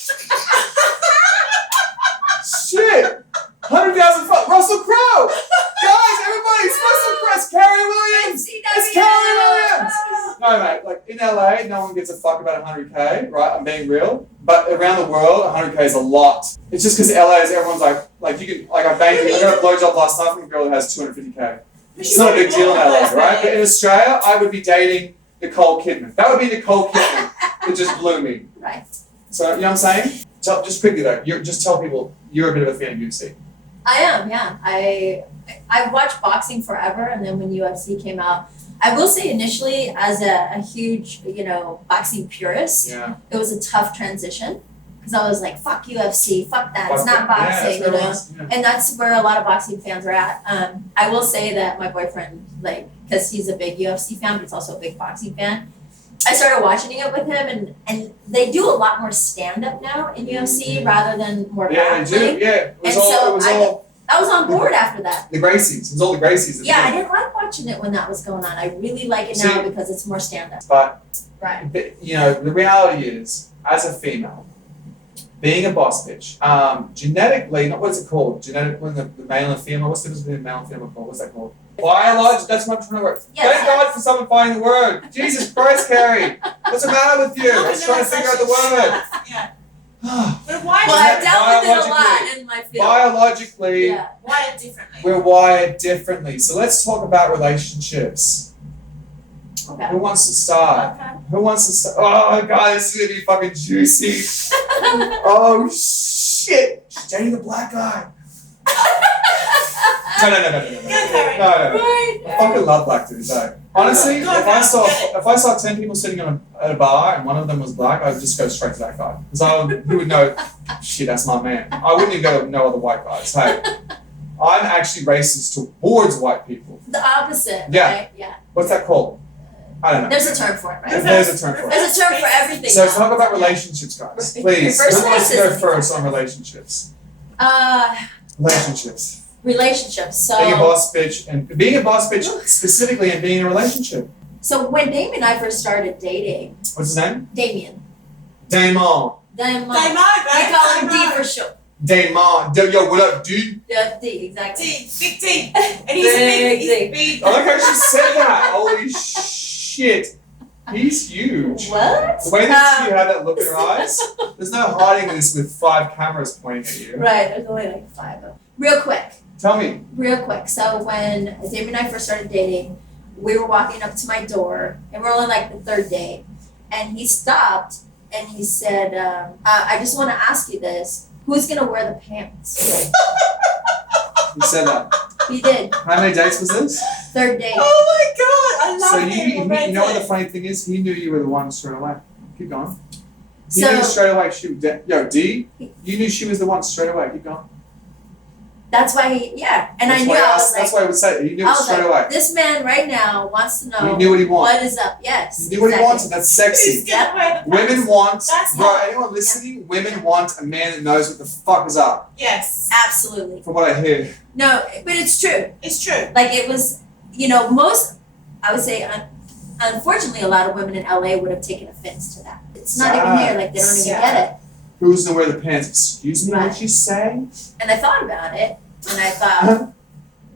Shit, 100,000 followers, Russell Crowe. Guys, everybody, it's Russell Crowe. It's Cary Williams. It's Cary Williams. No, mate, like in LA, no one gives a fuck about 100K, right? I'm being real. But around the world, 100K is a lot. It's just because LA is everyone's like you can, like I got a blowjob last night from a girl that has 250K. It's not a big deal in LA, right? But in Australia, I would be dating Nicole Kidman. That would be Nicole Kidman that just blew me. Right. So, you know what I'm saying? Just quickly though, just tell people you're a bit of a fan of UFC. I am, yeah. I've watched boxing forever, and then when UFC came out, I will say initially, as a huge, boxing purist, Yeah. it was a tough transition because I was like, "Fuck UFC, fuck that, it's Fuck not that. Yeah, boxing," that's what it was. Yeah. And that's where a lot of boxing fans are at. I will say that my boyfriend, because he's a big UFC fan, but he's also a big boxing fan. I started watching it with him, and they do a lot more stand up now in UFC rather than more Yeah, they battling. do. Yeah, it was And all. so It was I all. I was on board after that. The Gracies. It was all the Gracies. Yeah, I didn't like watching it when that was going on. I really like it now because it's more stand-up. But, Right. you know, the reality is, as a female, being a boss bitch, genetically, not what is it called? Genetic, when the male and female, what's the difference between male and female called? What's that called? Biological, that's what I'm trying to work. Yes, Thank God for someone finding the word. Jesus Christ, Carrie. What's the matter with you? I was trying to figure out the word. Yeah. But why? Well, I've dealt with it a lot Biologically- in my field. Biologically, Yeah. Wired differently. we're wired differently. So let's talk about relationships. Okay. Who wants to start? Okay. Who wants to start? Oh God, this is gonna be fucking juicy. Oh shit! She's dating the black guy. No. Carrie. No. Right. I fucking love black dudes, though. Honestly, Go, if I saw 10 people sitting at a bar and one of them was black, I'd just go straight to that guy. Because he would know, shit, that's my man. I wouldn't even go to no other white guys. Hey, I'm actually racist towards white people. The opposite. Yeah. Right? Yeah. What's that called? I don't know. There's a term for it, right? There's a term for it. There's a term for everything. So now. talk about relationships, guys. Right. Please. Reverse Who wants to go racism. first on relationships? Relationships. Relationships. Being a So, boss bitch and being a boss bitch specifically and being in a relationship. so when Damien and I first started dating, What's his name? Damien. Damon. Damon. They know, We right? call him They D know. for short. Damon. Yo, what up, dude? Yeah, D, exactly. D, big D. And he's big. I like how she said that. Holy shit. He's huge. What? The way that she had that look in her eyes, there's no hiding this with 5 cameras pointing at you. Right, there's only like 5 of them. Real quick. Tell me. Real quick. So when Damien and I first started dating, we were walking up to my door, and we're only like the 3rd date, and he stopped and he said, I just want to ask you this. Who's going to wear the pants? You said that. He did. How many dates was this? 3rd date. Oh my god, I love So him you already. know what the funny thing is? He knew you were the one straight away. Keep going. He So knew straight away she was D, you knew she was the one straight away. Keep going. that's why and That's I knew why I was that's like, why I would say it. You knew I it was straight like, away. this man right now wants to know You knew what he wanted. what is up. Yes. You knew what he exactly. wanted. That's sexy. Who's gonna wear the Women pants? want, That's bro, hot. anyone listening, women want a man that knows what the fuck is up, Yes, Absolutely. from what I hear. No, but it's true. it's true. Like it was, I would say, unfortunately, a lot of women in LA would have taken offense to that. It's not even Sad. here. Like they don't even Sad. get it. Who's gonna wear the pants? Excuse me, Right. what'd you say? And I thought about it, and I thought,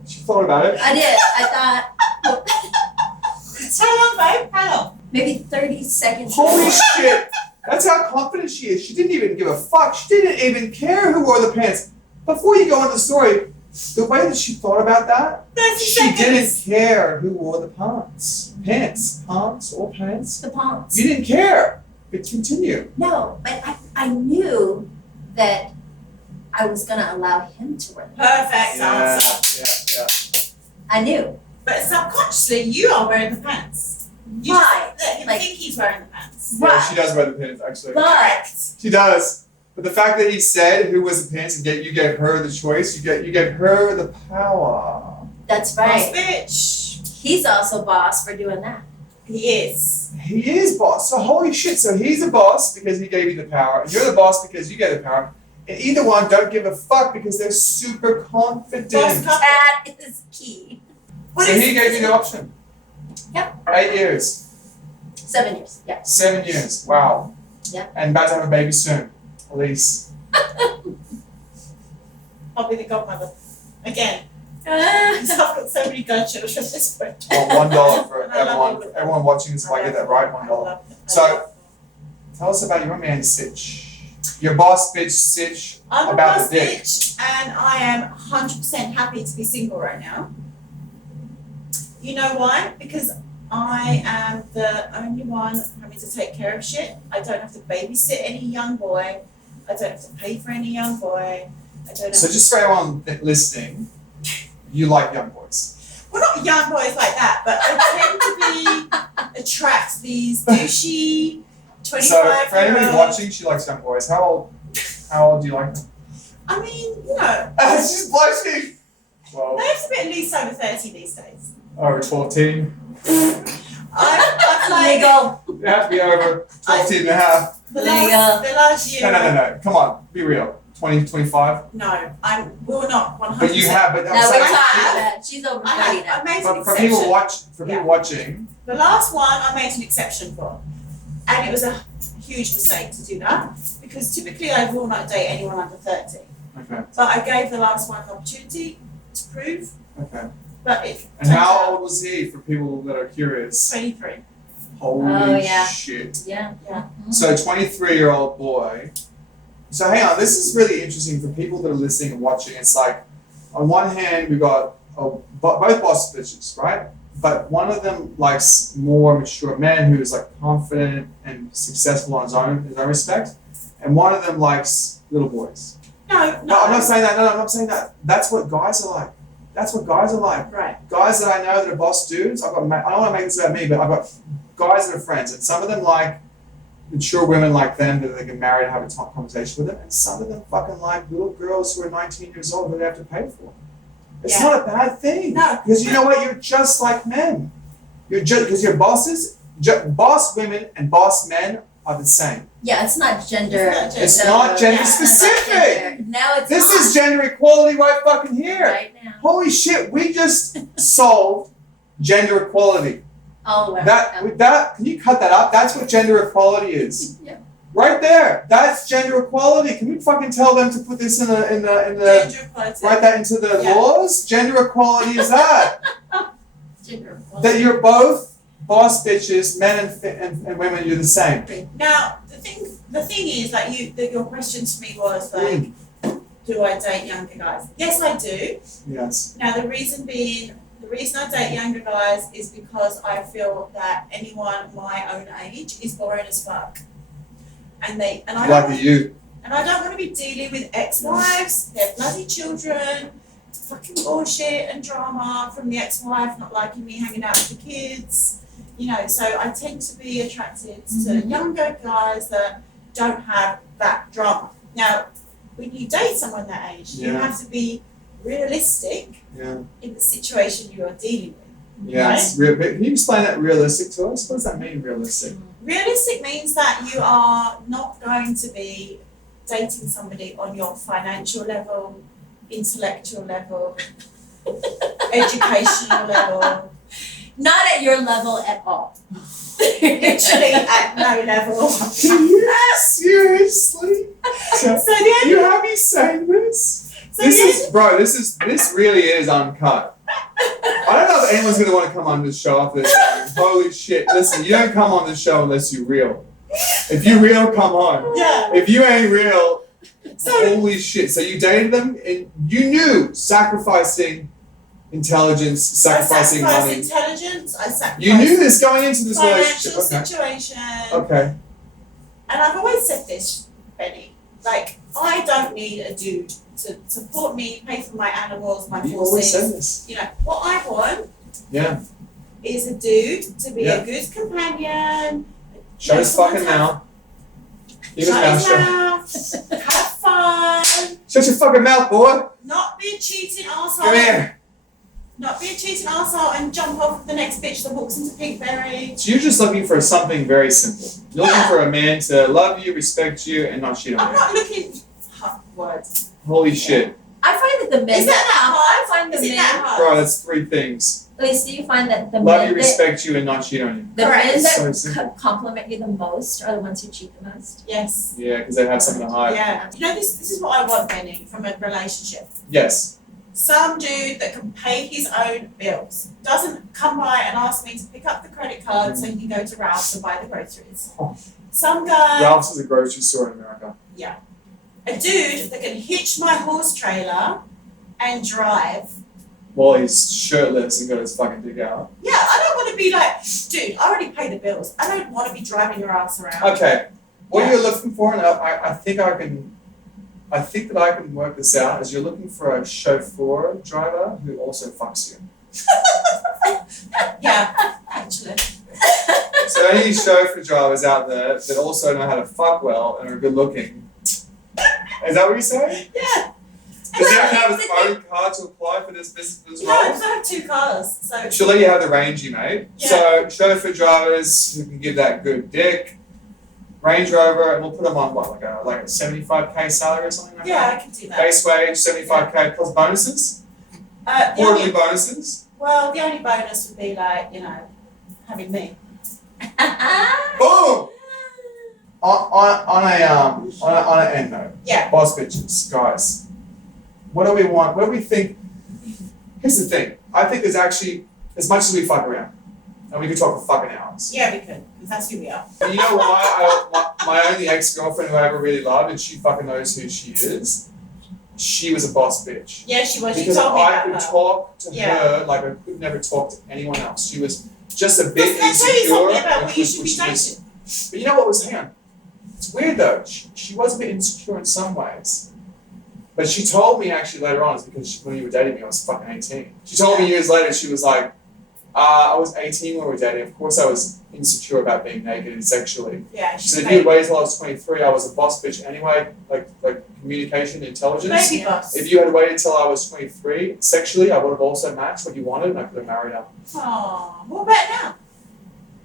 She thought about it. I did. I thought How long, babe? How long? maybe 30 seconds. Holy shit! That's how confident she is. She didn't even give a fuck. She didn't even care who wore the pants. Before you go into the story, the way that she thought about that, 30 she seconds. didn't care who wore the pants. Pants or pants. The pants. You didn't care. But continue. No, but I knew that I was gonna allow him to wear them. Perfect answer. Yeah. I knew. But subconsciously, you are wearing the pants. You Right. just let him Like- think he's wearing the pants. Yeah, Right. she does wear the pants, actually. But Correct. She does. But the fact that he said who was the pants and you gave her the choice, you gave her the power. that's Boss right. bitch. He's also boss for doing that. He is. He is boss. So holy shit. So he's a boss because he gave you the power. And you're the boss because you gave the power. And either one don't give a fuck because they're super confident. Boss couple. That is key. What So is he gave you the option. Yep. 8 years. 7 years. Yeah. 7 years. Wow. Yeah. And about to have a baby soon. Elise. I'll be the godmother. Again. Ah. I've got so many godchildren at this point. Well, $1 for I love everyone. it. Everyone watching this, if I get that right, $1. So- Tell us about your man Sitch. Your boss bitch Sitch. I'm a about boss the dick. bitch, and I am 100% happy to be single right now. You know why? Because I am the only one having to take care of shit. I don't have to babysit any young boy. I don't have to pay for any young boy. I don't have So to. just for everyone listening, you like young boys. Well, not young boys like that, but I tend to attract these douchey 25 So for anybody year watching, she likes young boys. How old do you like them? I mean, you know, She's blushing. Well, they have to be at least over 30 these days. over 12 teen. I've There you like, go. You have to be over 12 teen and a half. the There you last year. No. Come on, be real. 20, 25? No, I will not 100%. But you have, but No, I'm we're saying, talking about, she's over 30 I now. made an for exception. people watching, The last one I made an exception for. And it was a huge mistake to do that because typically I will not date anyone under 30. okay, But I gave the last one an opportunity to prove. okay. But it And how old was he for people that are curious? 23. Holy Oh, yeah. shit. Yeah. Yeah. So 23-year-old boy. So hang on, this is really interesting for people that are listening and watching. It's like, on one hand, we got both boss bitches, right? But one of them likes more mature men who's like confident and successful on his own respect, and one of them likes little boys. No, No, I'm not saying that. No, I'm not saying that. That's what guys are like. That's what guys are like. Right. Guys that I know that are boss dudes. I don't want to make this about me, but I've got guys that are friends, and some of them like mature women like them that they can marry and have a top conversation with them, and some of them fucking like little girls who are 19 years old that they have to pay for. It's Yeah. not a bad thing. No. Because you know what? You're just like men. You're just because your bosses, boss women and boss men are the same. Yeah, it's not gender. It's not gender yeah, specific. It's not gender. No, it's This not. is gender equality right fucking here. Right now. Holy shit! We just solved gender equality. All around. That can you cut that up? That's what gender equality is. Yeah. Right there. That's gender equality. Can we fucking tell them to put this in the Gender equality. write that into the Yeah. laws? Gender equality is that. Gender equality. That you're both boss bitches, men and women, you're the same. Now the thing is like your question to me was like, do I date younger guys? Yes, I do. Yes. Now the reason I date younger guys is because I feel that anyone my own age is boring as fuck. And I Like you. And I don't want to be dealing with ex-wives, their bloody children, fucking bullshit and drama from the ex-wife not liking me hanging out with the kids. You know, so I tend to be attracted to younger guys that don't have that drama. Now, when you date someone that age, you have to be realistic in the situation you are dealing with. Yes. Right? Can you explain that realistic to us? What does that mean, realistic? Realistic means that you are not going to be dating somebody on your financial level, intellectual level, educational level. Not at your level at all. Literally at no level. Seriously? You have me saying this? This really is uncut. I don't know if anyone's gonna want to come on this show after this. Holy shit. Listen, you don't come on this show unless you're real. If you're real, come on. Yeah. If you ain't real, holy shit. So you dated them and you knew sacrificing intelligence, sacrificing I money. sacrificed intelligence, I sacrificed You knew this going into this financial relationship. situation. Okay. And I've always said this, Benny, like, I don't need a dude to support me, pay for my animals, my You've always said horses. this. You know, what I want Yeah. is a dude to be Yeah. a good companion. Shut his fucking mouth. Keep his mouth shut. Mouth, have fun, Shut your fucking mouth, boy. not be a cheating arsehole. Come here. Not be a cheating arsehole and jump off of the next bitch that walks into Pinkberry. So you're just looking for something very simple. You're looking for a man to love you, respect you, and not cheat on I'm you. not looking. Words. Holy shit. I find that the men Is that hard? I find the Is it men that hard? Bro, that's three things. at least do you find that the Love men you, that respect you, and not cheat on you. the Correct. men So that simple. compliment you the most are the ones who cheat the most? Yes. Yeah, because they have something to hide. Yeah. You know, this is what I want, Benny, from a relationship. Yes. Some dude that can pay his own bills. Doesn't come by and ask me to pick up the credit card so he can go to Ralph's and buy the groceries. Oh. Some guy, Ralph's is a grocery store in America. a dude that can hitch my horse trailer and drive. While he's shirtless and got his fucking dick out. Yeah, I don't want to be like, dude, I already pay the bills. I don't want to be driving your ass around. Okay. What Yeah. you're looking for, and I think that I can work this out, is you're looking for a chauffeur driver who also fucks you. Yeah, actually. So any chauffeur drivers out there that also know how to fuck well and are good looking. Is that what you're saying? Yeah. Does he have to have his own car to apply for this business as No, well? because I have 2 cars, so. She'll let you have the range you made. Yeah. So chauffeur drivers who can give that good dick. Range Rover, and we'll put them on what, like a 75K salary or something like Yeah, that? I can do that. Base wage, 75K plus bonuses? The Quarterly only, bonuses? well, the only bonus would be like, having me. Boom! On an end note. Yeah. Boss bitches, guys. What do we want? What do we think? Here's the thing. I think there's actually, as much as we fuck around, and we could talk for fucking hours. Yeah, we could, because that's who we are. And you know why? My only ex-girlfriend who I ever really loved, and she fucking knows who she is, she was a boss bitch. Yeah, she was. Because You told me I about could her. talk to Yeah. her like I could never talk to anyone else. She was just a bit That's who you told me insecure. about and what you was- should be she was- dating. But you know what was, hang on. It's weird though. She was a bit insecure in some ways. But she told me actually later on, it's because when you were dating me, I was fucking 18. She told me years later, she was like, I was 18 when we were dating. Of course I was insecure about being naked and sexually. Yeah, She she's said, a if you had baby, waited till I was 23, I was a boss bitch anyway, like communication, intelligence. baby boss. If you had waited till I was 23, sexually, I would have also matched what you wanted and I could have married her. Aww, what about now?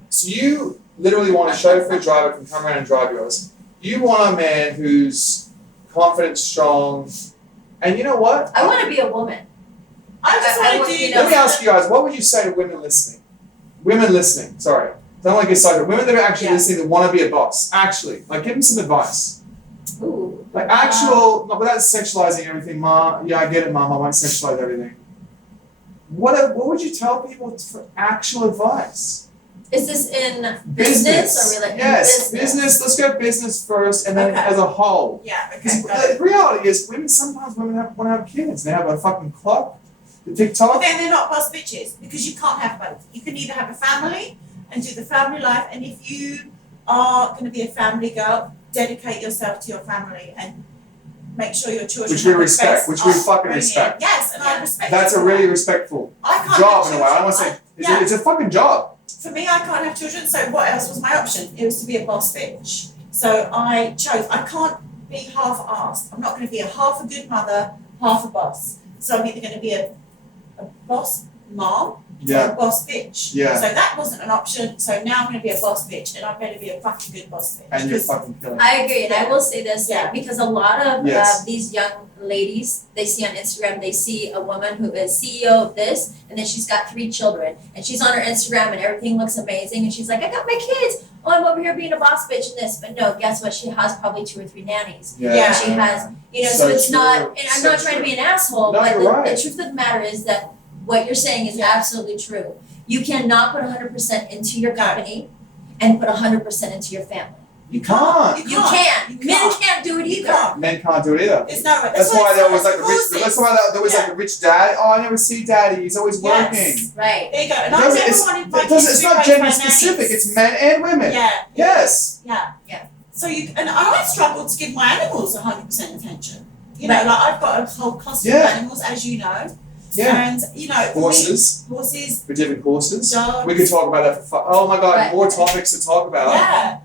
So you literally want a chauffeur driver who can come around and drive yours. You want a man who's confident, strong, and you know what? I want to be a woman. I just I want to want- do. you know- Let me ask you guys, what would you say to women listening? Women listening, sorry. Don't want to get sidetracked. Women that are actually Yeah. listening that want to be a boss. Actually, like give them some advice. Ooh. Like actual, not without sexualizing everything, Ma. Yeah, I get it, Mom. I won't sexualize everything. What would you tell people for actual advice? Is this in business or Yes, business. Let's go business first, and then Okay. as a whole. Yeah, Because okay. the reality is, sometimes women want to have kids. They have a fucking clock, the But TikTok. then they're not boss bitches because you can't have both. You can either have a family and do the family life, and if you are going to be a family girl, dedicate yourself to your family and make sure your children Which we have the respect, best which we fucking upbringing. respect. Yes, and I respect That's you a for really that. respectful I can't job have in a way. I don't want to say children. it's a fucking job. For me, I can't have children, so what else was my option? It was to be a boss bitch. So I chose, I can't be half-assed. I'm not going to be half a good mother, half a boss. So I'm either going to be a boss mom or a boss bitch. Yeah. So that wasn't an option, so now I'm going to be a boss bitch, and I better be a fucking good boss bitch. And you're 'Cause- fucking killing it. I agree, and I will say this, Yeah. because a lot of Yes. these young ladies, they see on Instagram, they see a woman who is CEO of this, and then she's got 3 children, and she's on her Instagram and everything looks amazing, and she's like, I got my kids, oh, I'm over here being a boss bitch and this, but no, guess what, she has probably 2 or 3 nannies. Yeah. She has, so So it's not, true. and I'm So not trying to be an asshole, No, but you're the right. truth of the matter is that what you're saying is Yeah. absolutely true. You cannot put 100% into your company and put 100% into your family. You can't. You can't. You Men can't. can't do it You either. can't. Men can't do it either. There's no way. That's why there was like a rich. Horses. That's why there was like a rich dad. Oh, I never see daddy. He's always Yes. working. Right. There you go. And It I doesn't- never it's- wanted my it doesn't- kids it's to be not raised gender by specific. nannies. It's men and women. Yeah. Yes. Yeah. Yeah. So and I struggle to give my animals 100% attention. You know, Right. like I've got a whole cluster Yeah. of animals, as you know. Yeah. And you know, Horses. horses, For different horses. dogs. We could talk about that for oh my god, Right. more topics to talk about. Yeah.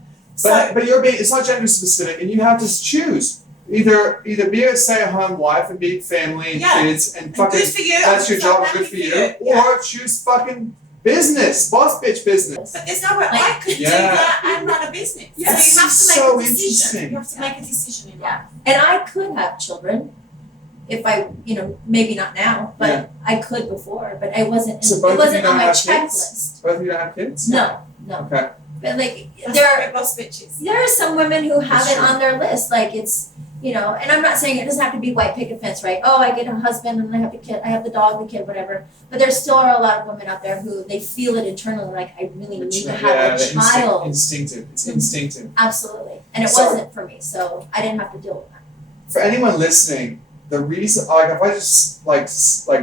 But you're being, it's not gender specific, and you have to choose. Either be a stay-at-home wife and be family and Yeah. kids and And fucking good for you. that's I'm your so job, happy good for you. Yeah. Or choose fucking business, boss bitch business. But there's no way I could do Yeah. that and run a business. Yes, So you have to so make a decision. interesting. You have to make a decision in life. And I could have children if I, maybe not now, but Yeah. I could before, but I wasn't, So it both of you wasn't don't on my have checklist. kids? Both of you don't have kids? No. Okay. But like, That's there why we're boss bitches. are some women who have That's it true. on their list, like it's, and I'm not saying it doesn't have to be white picket fence, right? Oh, I get a husband and I have a kid, I have the dog, the kid, whatever. But there still are a lot of women out there who they feel it internally, like I really need to have a the child. instinctive. It's instinctive. Absolutely. And it So- wasn't for me, so I didn't have to deal with that. For anyone listening, the reason, like, if I just like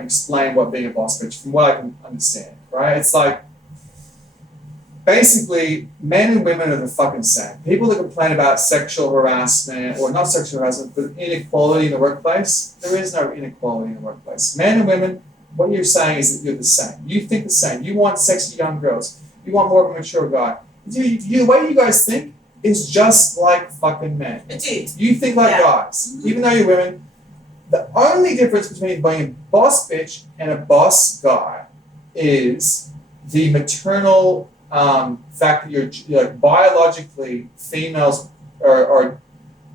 explain what being a boss bitch from what I can understand, right? It's like basically men and women are the fucking same. People that complain about sexual harassment or not sexual harassment, but inequality in the workplace, there is no inequality in the workplace. Men and women, what you're saying is that you're the same. You think the same. You want sexy young girls. You want more of a mature guy. The way you guys think is just like fucking men. A dude. You think like Yeah. guys, even though you're women. The only difference between being a boss bitch and a boss guy is the maternal fact that you're like biologically females are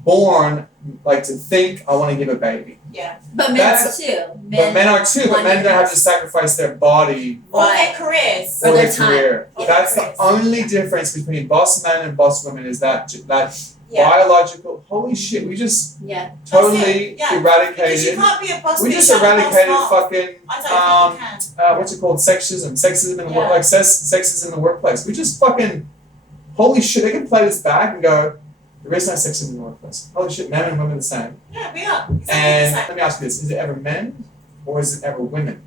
born like to think I want to give a baby. Yeah. But men are too. But men are too. But men don't have to sacrifice their body Or their careers. Or or their their time. career. Yeah, That's careers. the only difference between boss men and boss women is that Yeah. biological. Holy shit! We just Yeah. totally Yeah. Because you eradicated. can't be a boss. We bitch just and a boss eradicated mom. fucking I don't think you can. what's it called? Sexism in the Yeah. sexism in the workplace. We just fucking holy shit. They can play this back and go. There is no sexism in the workplace. Holy shit, men and women are the same. Yeah, we are. And Exactly let me ask you this: is it ever men, or is it ever women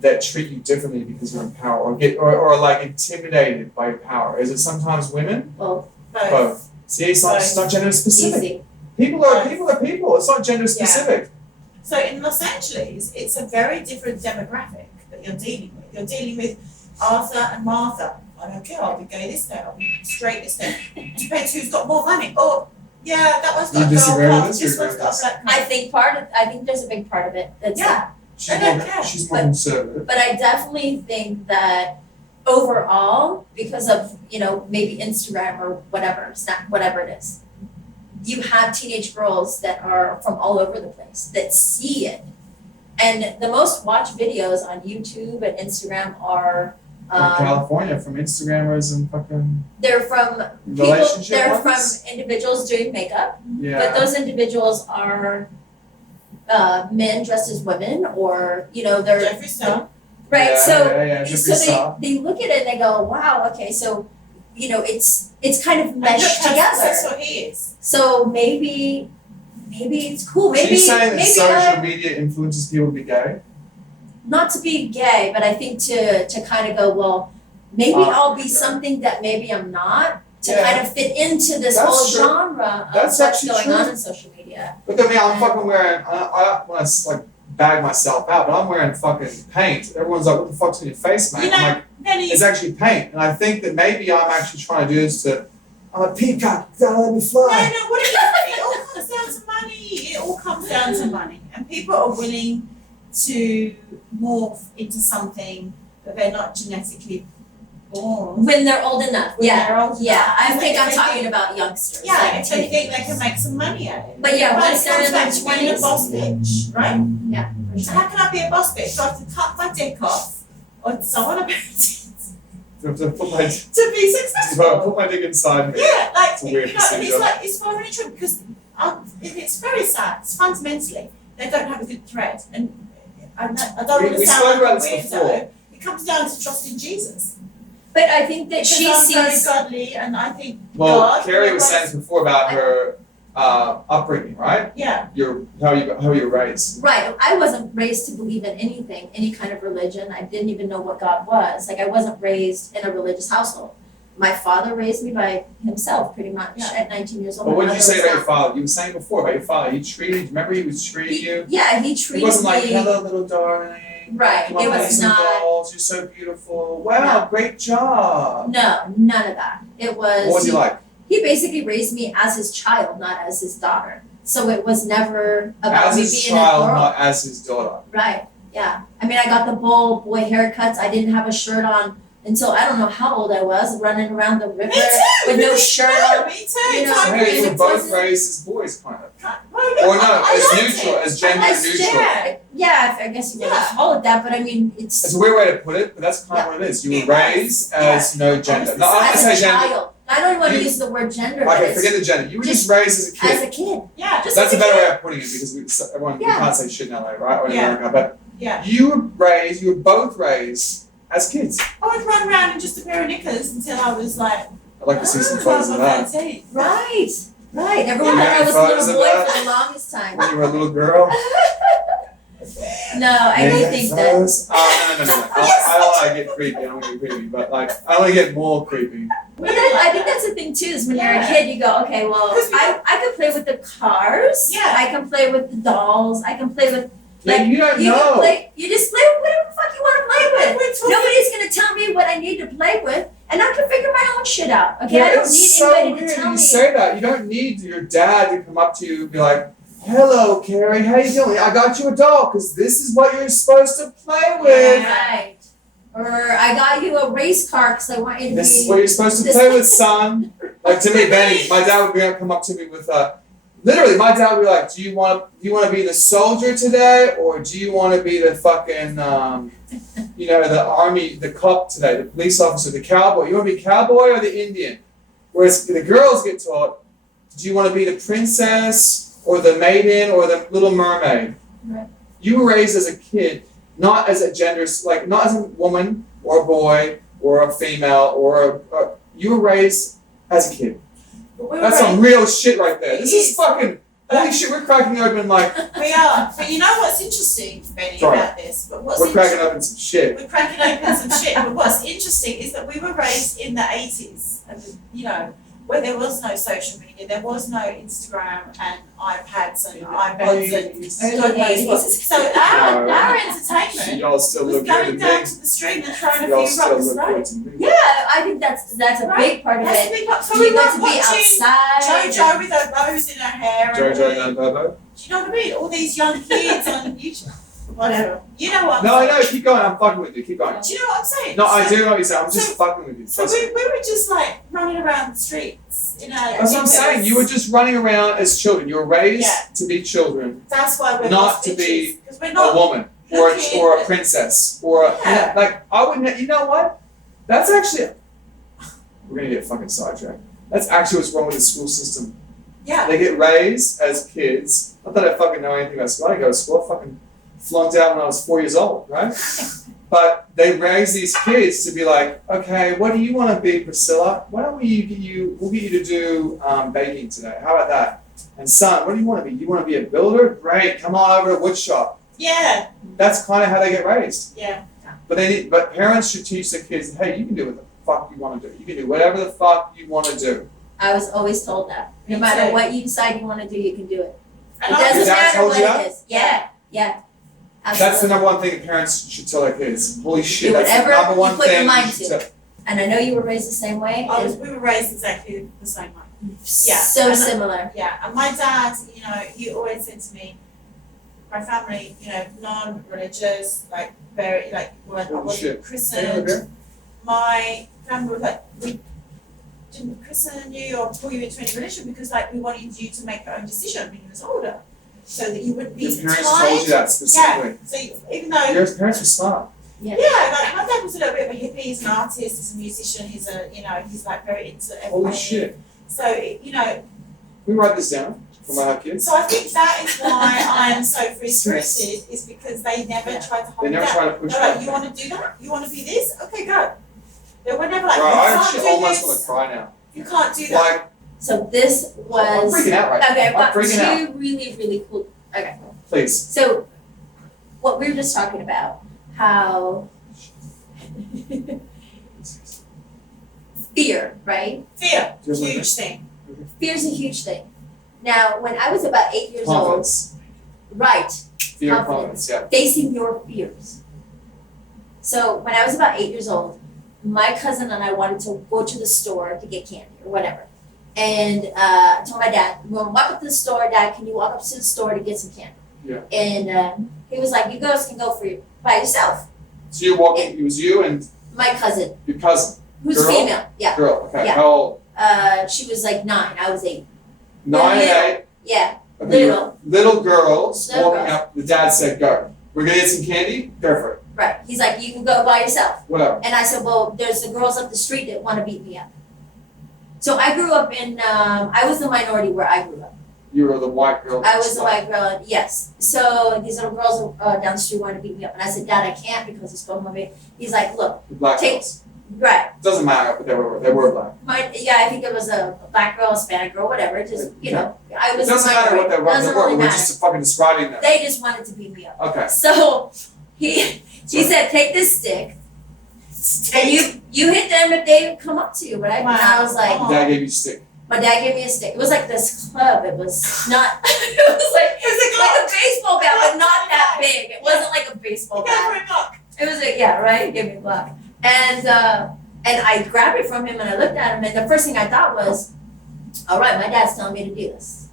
that treat you differently because you're in power, or like intimidated by your power? Is it sometimes women? Well, the same. Both. See, it's not gender specific. easy. People are people. It's not gender specific. So in Los Angeles, it's a very different demographic that you're dealing with. You're dealing with Arthur and Martha. I don't care, I'll be gay this day, I'll be straight this day. Depends who's got more money. Oh, yeah, that one's got You a disagree girl with card, this, this or one's agree got a with black card. I think there's a big part of it that's Yeah. that. She's I don't more, care. she's more But- conservative. But I definitely think that overall, because of, maybe Instagram or whatever, Snap, whatever it is, you have teenage girls that are from all over the place that see it. And the most watched videos on YouTube and Instagram are From California, from Instagrammers and fucking they're from people, relationship they're ones? from individuals doing makeup, Yeah. but those individuals are men dressed as women, or they're Jeffree Star. right. Yeah, So yeah, so Jeffree Star. they look at it and they go, wow, okay, so it's kind of And meshed look how together. successful he is. So maybe it's cool. So Maybe you're saying that maybe social media influences people to be gay? not to be gay, but I think to kind of go, well, maybe I'll be something that maybe I'm not, to Yeah. kind of fit into this That's whole true. genre of That's what's actually going true. on in social media. Look at me, I'm fucking wearing, I want to like bag myself out, but I'm wearing fucking paint. Everyone's like, what the fuck's in your face, mate? You know, I'm like, Benny, it's actually paint. And I think that maybe I'm actually trying to do this I'm a peacock, gotta let me fly. no, what it all comes down to money. It all comes down to money. And people are willing to morph into something that they're not genetically born. When they're old enough, When yeah. they're old Yeah, enough. I think I'm They talking think- about youngsters. Yeah, like if they think they teenagers. can make some money at it. But yeah, But once it they're comes in back their to being a 20s. boss bitch, right? Yeah, for So sure. how can I be a boss bitch? Do I have to cut my dick off or someone about it To put my, to be successful? put my dick inside me. Yeah, like It's a weird and procedure. it's like it's very true because it's very sad. It's fundamentally they don't have a good thread, and I don't want to We sound spoke like about a this weirdo. before. It comes down to trusting Jesus. But I think that Because she I'm very sees godly, and I think Well, God. Cary was saying this before about her upbringing, right? Yeah, How you were raised. right. I wasn't raised to believe in anything, any kind of religion. I didn't even know what God was. Like I wasn't raised in a religious household. My father raised me by himself, pretty much, Yeah. at 19 years old. But what My did you mother say was about your not. father? You were saying before about your father. Remember he was treating you? Yeah, he It treated wasn't like, me. hello, little darling. Right, Come on, it play was some not- dolls. You're so beautiful. Wow, great job. No, none of that. It was. What was he like? He basically raised me as his child, not as his daughter. So it was never about As me his being child, a girl. not as his daughter. Right. Yeah. I mean, I got the bowl boy haircuts. I didn't have a shirt on until I don't know how old I was, running around the river me too. with no me shirt too, on. Me too. You know, So Time hey, you were it both wasn't- raised as boys, kind of. Well, Or no, I as liked neutral, it. as gender I liked neutral. it. Yeah, I guess you would Yeah. call it that, but I mean, It's it's a weird way to put it, but that's kind of what it is. You It were was. raised as no gender. was No, I'm not as saying a gender. child. I don't even want to You- use the word gender, but Okay, it's forget the gender. You were just just raised as a kid. as a kid. Yeah, just That's as a better kid. way of putting it because we Yeah. can't say shit in LA, right? Or in Yeah. America. But Yeah. you were both raised as kids. I would run around in just a pair of knickers until I was like I'd like to see some 12 photos of or that. 13. Right. Right. Everyone Yeah. thought I was a Photos little of boy that. for the longest time. When you were a little girl. No, I don't think that. No. I don't want to get creepy. I don't want to get creepy, but like I want to get more creepy. But I think that's the thing too, is when you're a kid, you go, okay, well, Because we- I can play with the cars. Yeah. I can play with the dolls. I can play with, Yeah, like, you don't you can know. play, you just play with whatever the fuck you want to play with. We're talking- Nobody's gonna tell me what I need to play with, and I can figure my own shit out. Okay, I don't it's need so anybody weird to tell you me. say that. You don't need your dad to come up to you and be like, "Hello, Cary, how you doing? I got you a doll because this is what you're supposed to play with." Right. Or I got you a race car because I want you to This is be. what you're supposed to this- play with, son. Like to me, Benny, my dad would come up to me with literally, my dad would be like, do you want to be the soldier today, or do you want to be the fucking the army, the cop today, the police officer, the cowboy? You want to be cowboy or the Indian? Whereas the girls get taught, do you want to be the princess or the maiden or the little mermaid? Right. You were raised as a kid, not as a gender, like not as a woman or a boy or a female you were raised as a kid. But we were That's some raised- real shit right there. This is fucking, holy shit, we're cracking open like, We are. But you know what's interesting, Benny, Sorry. about this? But what's we're cracking interesting- open some shit. We're cracking open some shit. But what's interesting is that we were raised in the 80s, and where there was no social media, there was no Instagram and iPads and iPods and God knows what. So our entertainment Y'all still was look good to going me. down to the street and throwing a Y'all few still rocks, look right? good to me. Yeah, I think that's a Right. big part of That's a it. big part. So You we got were to be watching outside. JoJo with her bows in her hair. and all Jojo these- and Bobo? Do you know what I mean? All these young kids on YouTube. Whatever. You know what I'm No, I saying? know, keep going, I'm fucking with you, keep going. Do you know what I'm saying? No, I So- do know what you're saying, I'm just so- fucking with you. So Trust me. we were just like running around the streets in our That's what I'm saying, you were just running around as children, you were raised Yeah. to be children, That's why we're not lost to be because we're a not woman, looking or a at- princess, or a, Yeah. like, I wouldn't, you know what? That's actually, we're gonna get fucking sidetracked. That's actually what's wrong with the school system. Yeah. They get raised as kids. Not that I fucking know anything about school. I didn't go to school. I fucking flunked out when I was 4 years old, right? But they raise these kids to be like, okay, what do you want to be, Priscilla? Why don't we'll get you to do baking today. How about that? And son, what do you want to be? You want to be a builder? Great, come on over to wood shop. Yeah. That's kind of how they get raised. Yeah. But parents should teach their kids, hey, you can do what the fuck you want to do. You can do whatever the fuck you want to do. I was always told that. No Me matter too. what you decide you want to do, you can do it. And It I doesn't Your dad matter told what you it that? is. Yeah, yeah. That's the Absolutely. number one thing parents should tell their kids. Holy shit, Do that's the whatever number you one put your thing mind you should to. tell. And I know you were raised the same way. we were raised exactly the same way. Yeah. So And- similar. Yeah. And my dad, he always said to me, my family, non-religious, like very, like when I Holy wasn't shit. christened. My family was like, we didn't christen you or pull you into any religion because like we wanted you to make your own decision when you was older. So that you wouldn't be Your parents tied. told you that specifically. So even though Your parents were smart. yeah, like my dad was a little bit of a hippie, he's an artist, he's a musician, he's like very into everything. Holy shit. So, We write this down for my kids. so I think that is why I am so free spirited, is because they never Yeah. tried to They hold me never down. try to push They're like, back. you wanna do that? You wanna be this? Okay, go. They were never like, Bro, you I can't actually do almost want to this, cry now. you can't do that. Like, So this I'm was freaking out right okay. I've now. I'm got freaking out. two really cool. Okay. Please. So what we were just talking about, how fear, right? Fear, Just like huge thing. Fear's a huge thing. Now, when I was about 8 years old, Confidence. right, Fear and Confidence. confidence, yeah. facing your fears. So when I was about 8 years old, my cousin and I wanted to go to the store to get candy or whatever. And I told my dad, we're gonna walk up to the store, Dad, can you walk up to the store to get some candy? Yeah. And he was like, you girls can go by yourself. So you're walking, it was you and My cousin, your cousin. who's Girl? female, yeah. Girl, okay. Yeah. How old? She was like 9, I was 8. 9 and little. 8. Yeah, Okay, you were little, little girls Little walking girls. up. The dad said, go. We're going to get some candy? Go for it. right. He's like, you can go by yourself. Whatever. And I said, well, there's the girls up the street that want to beat me up. So I grew up in, I was the minority where I grew up. You were the white girl. I was the white girl, yes. So these little girls down the street wanted to beat me up. And I said, Dad, I can't because it's going to me. He's like, look, The black Take- girls. right. Doesn't matter, but they were black. I think it was a black girl, Hispanic girl, whatever. Just, I It was doesn't the matter minority. what they were. Doesn't They were. really We're matter. just fucking describing them. They just wanted to beat me up. Okay. So he said, take this stick and you hit them if they come up to you, right? And I was like, Wow. Dad gave you a stick. my dad gave me a stick. It was like this club. It was not, it was like a baseball bat, but not that big. It wasn't like a baseball bat. It was right? He gave me a block. And I grabbed it from him and I looked at him and the first thing I thought was, all right, my dad's telling me to do this.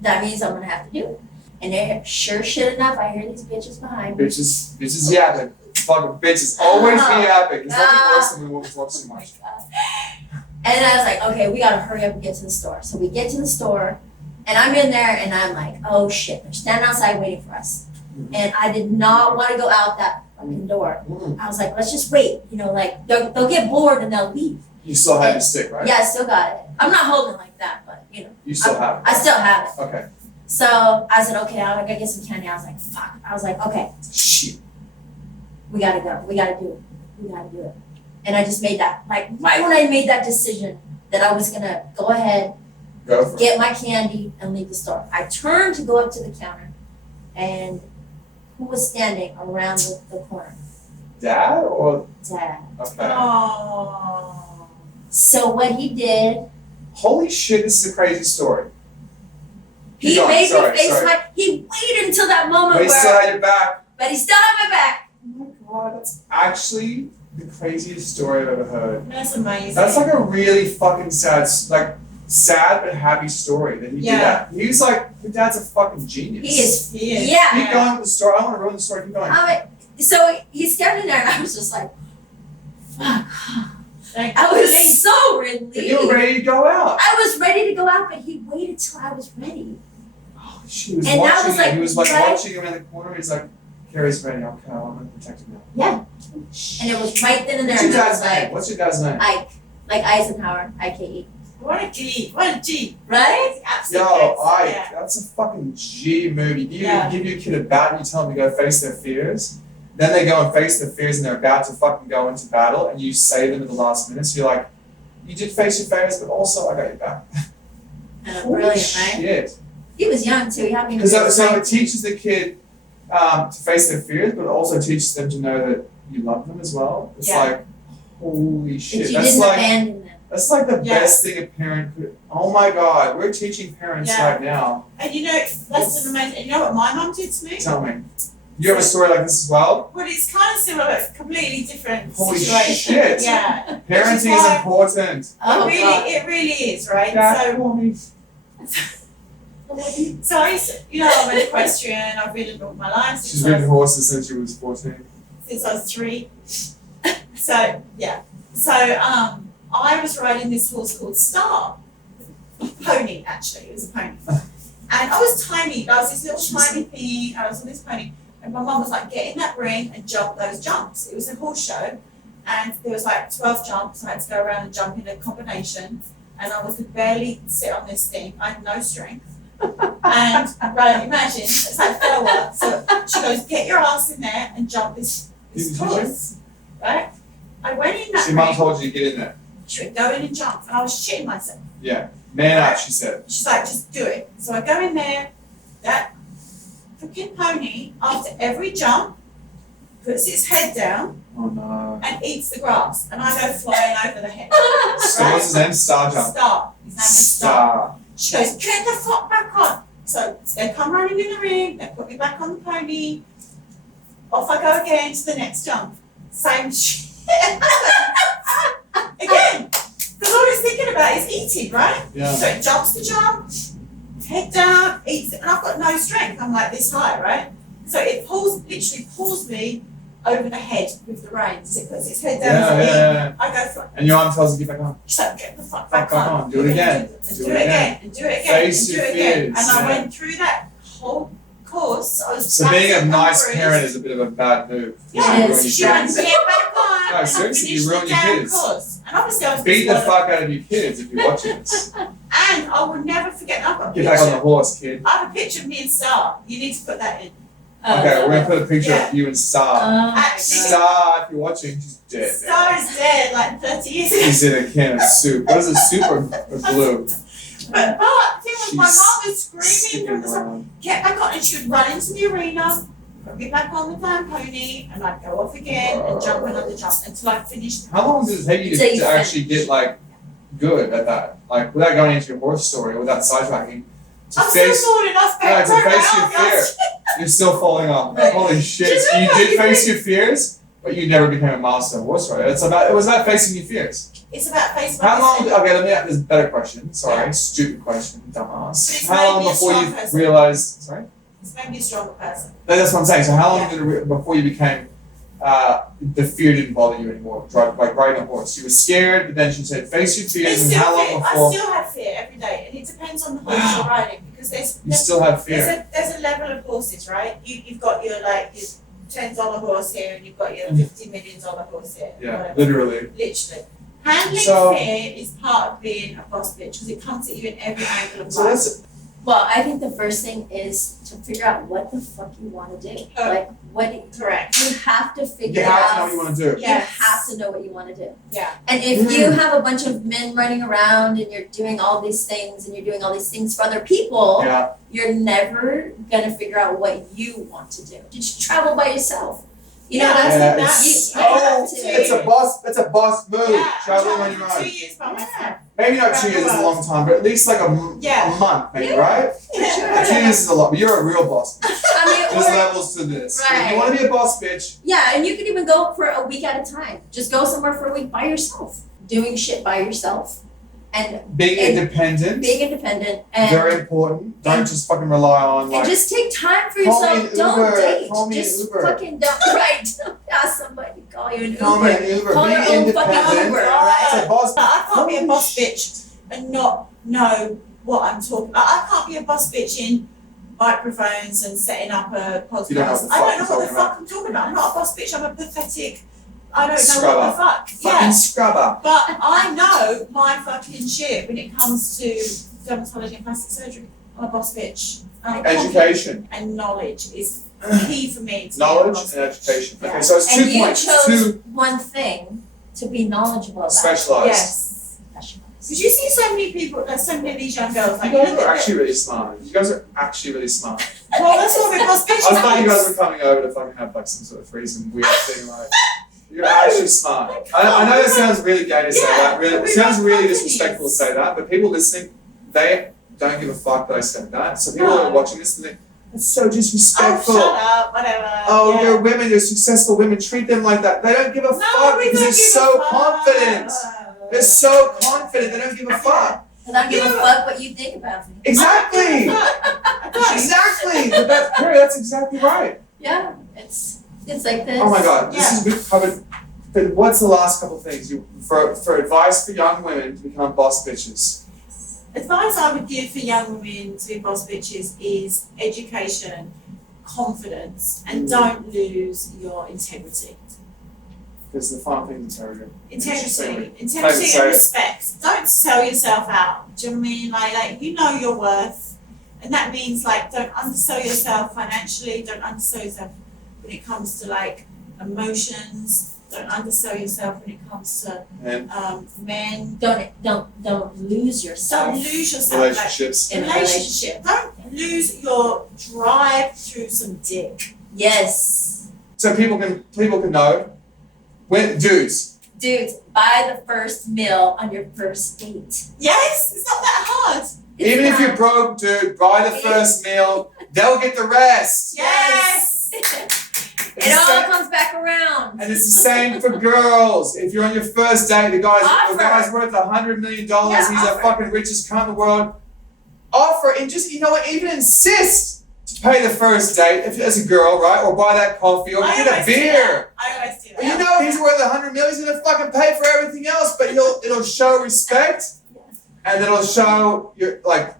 That means I'm gonna have to do it. And then sure shit enough, I hear these bitches behind me. Bitches yapping. fucking bitches always be epic. There's nothing worse than we watch too much. And I was like, okay, we gotta hurry up and get to the store. So we get to the store, and I'm in there, and I'm like, oh shit, they're standing outside waiting for us. And I did not want to go out that fucking door. I was like, let's just wait. You know, like they'll get bored and they'll leave. You still have your stick, right? Yeah, I still got it. I'm not holding like that, but you know. You still have it. I still have it. Okay. So I said, okay, I'm gonna get some candy. I was like, fuck. I was like, okay, Shit. we gotta go. We gotta do it. We gotta do it. And I just made that, like, right when I made that decision that I was gonna go ahead, Go for it. get my candy, and leave the store. I turned to go up to the counter, and who was standing around the corner? Dad or Dad. okay. Oh. So what he did, Holy shit, this is a crazy story. he Keep going. made Sorry, me face sorry. he waited until that moment But he still where, had your back. but he still had my back. Oh my god, that's actually the craziest story I've ever heard. That's amazing. That's like a really fucking sad but happy story that he did that. He was like, your dad's a fucking genius. He is. Yeah. Keep going with the story. I don't want to ruin the story. Keep going. So he's standing there, and I was just like, fuck. Like, I was so relieved. But you were ready to go out. I was ready to go out, but he waited till I was ready. Oh, she was And that watching was like him. He was like right- watching him in the corner. He's like, Cary's ready. Okay, I'm going to protect him now. Yeah. And it was right then and there. What's your and I dad's was name? like, What's your dad's name? Ike. Like Eisenhower, IKE. What a G. What a G. Right? Absolute Yo, X. Ike, Yeah. that's a fucking G movie. You Yeah. give your kid a bat and you tell them to go face their fears. Then they go and face their fears and they're about to fucking go into battle and you save them at the last minute. So you're like, you did face your fears, but also I got your back. Brilliant, right? Shit. He was young too. He had me. Because so it teaches the kid to face their fears, but it also teaches them to know that you love them as well. It's Yeah. like, holy That shit. you That's didn't like abandon them. that's like the Yeah. best thing a parent could. Oh my god, we're teaching parents Yeah. right now. And you know, that's an amazing. And you know what my mum did to me? Tell me. You have a story like this as well? Well, it's kind of similar, but completely different Holy situation. shit. Yeah. Parenting is why- important. Oh, God. It really is, right? Dad, call me. So I'm an equestrian. I've ridden all my life She's ridden horses since she was 14. since I was 3. So yeah. So I was riding this horse called Star. Pony, actually. It was a pony. And I was tiny. I was this little tiny thing. I was on this pony. And my mum was like, get in that ring and jump those jumps. It was a horse show. And there was like 12 jumps. I had to go around and jump in a combination. And I could barely sit on this thing. I had no strength. And right, imagine, it's like fair work. So she goes, get your ass in there and jump this Did you horse. Right? I went in that So your mum ring. told you to get in there. She would go in and jump. And I was shitting myself. Yeah. Man up, she said. She's like, just do it. So I go in there, that freaking pony, after every jump, puts its head down Oh no. and eats the grass. And I go flying over the head. So what's his name? Star Jump. Star. His name is Star. Star. She goes, get the fuck back on. So they come running in the ring, they put me back on the pony. Off I go again to the next jump. Same shit. Again. Because all it's thinking about is eating, right? Yeah. So it jumps the jump, head down, eats it, and I've got no strength. I'm like this high, right? So it literally pulls me over the head with the reins. It puts its head down Yeah, to me. yeah. I go for it. And your mum tells you to get back on. She's like, get the fuck back Back on. on. Do it again. Do it again. And do it again. Face and do your it again. fears, And I yeah. went through that whole course. I was So being a battered nice and parent bruised. is a bit of a bad move. Yeah, Yes, she went, yes. get back on. No, and seriously, finish you ruin the your damn kids. course. And obviously I was Beat the just fuck out of your kids if you're watching this. And I will never forget. I've got a Get back on the picture. horse, kid. I have a picture of me and Star. You need to put that in. Okay, we're gonna put a picture Yeah. of you and Star. Actually, Star, if you're watching, she's dead. Star is dead like 30 years ago. She's in a can of soup. What is it, soup or glue? But the thing was, my She's mom was screaming Sticking from the side, around. get back on, and she would run into the arena, put me back on the damn pony, and I'd go off again and jump another jump until I finished. How long does it take you Until you to actually get like good at that? Like without going into your horse story or without sidetracking, to I'm face still falling off no, back to face your fear. You're still falling off. Right. Holy shit. Do you So you know did what? face your fears, but you never became a master horse rider. It was about facing your fears. It's about face How long my okay, let me ask this better question. Sorry, Yeah. stupid question, dumbass. But it's How made long me a before strong you person. realized sorry? It's made me a stronger person. No, that's what I'm saying. So how long Yeah. did it before you became the fear didn't bother you anymore, like riding a horse. You were scared, but then she said, face your fears, and how long before? I still have fear every day, and it depends on the horse you're riding, because You still have fear. there's a level of horses, right? You've got your like your $10 horse here, and you've got your $50 million horse here. Yeah, whatever. literally. Literally. Handling So- fear is part of being a boss bitch, because it comes at you in every angle of So life. that's Well, I think the first thing is to figure out what the fuck you wanna do. Oh. Like, what, Correct. you have to figure you out. have to know what you want to do. You Yes. have to know what you wanna do. Yeah. And if you have a bunch of men running around and you're doing all these things and you're doing all these things for other people, Yeah. you're never gonna figure out what you want to do. You should travel by yourself. You know, Yeah, that's it's, you have to. it's a boss move. Yeah, Traveling I on your traveled own. 2 years by myself. Maybe not 2 years is a long time, but at least like a month, maybe, Yeah. right? Yeah. 2 years is a lot, but you're a real boss. I mean, There's or, levels to this. If Right. you want to be a boss bitch, yeah, and you could even go for a week at a time. Just go somewhere for a week by yourself, doing shit by yourself, and being And independent, being independent, and very important. Don't just fucking rely on and like. just take time for Call me yourself. an Don't Uber. date. Call me an Just Uber. fucking don't. Right. Don't ask somebody to call you an Call me Uber. an Uber. Call Be your own fucking independent. Uber, Oh, right? It's a boss. I can't be a boss bitch and not know what I'm talking about. I can't be a boss bitch in microphones and setting up a podcast. You don't know what the I don't fuck know you're what the fuck I'm talking about. I'm not a boss bitch. I'm a pathetic. I don't know Scrubber. what the fuck. Fucking Yeah, scrubber. but I know my fucking shit when it comes to dermatology and plastic surgery. I'm a boss bitch. Education. And knowledge is key for me. To be a Knowledge boss and bitch. education. Yeah. Okay, so it's And 2 you points. chose Two one thing to be knowledgeable about. specialized. Yes. Specialized. Because you see so many people, there's so many of these young girls, like, You you guys look are at actually really smart. You guys are actually really smart. well, that's what we're boss I bitches. was thought you guys were coming over to fucking have like some sort of threesome weird thing like. You're actually smart. I know that sounds really gay to say that. Really, it sounds really disrespectful to say that. But people listening, they don't give a fuck that I said that. So people No. are watching this and they, that's so Oh, disrespectful. shut up, whatever. Oh, yeah. you're women, you're successful women, treat them like that. They don't give a No, fuck we because don't they're give so a fuck. confident. They're so confident, they don't give a fuck. And I don't give a Yeah. fuck what you think about me. Exactly! Exactly! But that's exactly right. Yeah, it's like this. Oh my god, Yeah. we've covered. But what's the last couple of things for advice for young women to become boss bitches? Advice I would give for young women to be boss bitches is education, confidence, and don't lose your integrity. Because the final thing is integrity. Integrity say and it. respect. Don't sell yourself out. Do you know what I mean? Like you know your worth, and that means like don't undersell yourself financially. Don't undersell yourself when it comes to like emotions. Don't undersell yourself when it comes to And men. Don't lose yourself. Don't lose yourself. relationships. In a Relationship. Don't lose your drive through some dick. Yes. So people can know when dudes. Dudes, buy the first meal on your first date. Yes, it's not that hard. It's Even if not- you're broke, dude, buy the first meal. They'll get the rest. Yes. It's It the all same- comes back around. And it's the same for girls. If you're on your first date, the Offer. guy's worth $100 million. Yeah, He's the offer. fucking richest cunt in the world. Offer and just even insist to pay the first date if as a girl, right? Or buy that coffee or I get a always do beer. that. I always do that. You know he's worth $100 million. He's gonna fucking pay for everything else, but it'll show respect, and it'll show that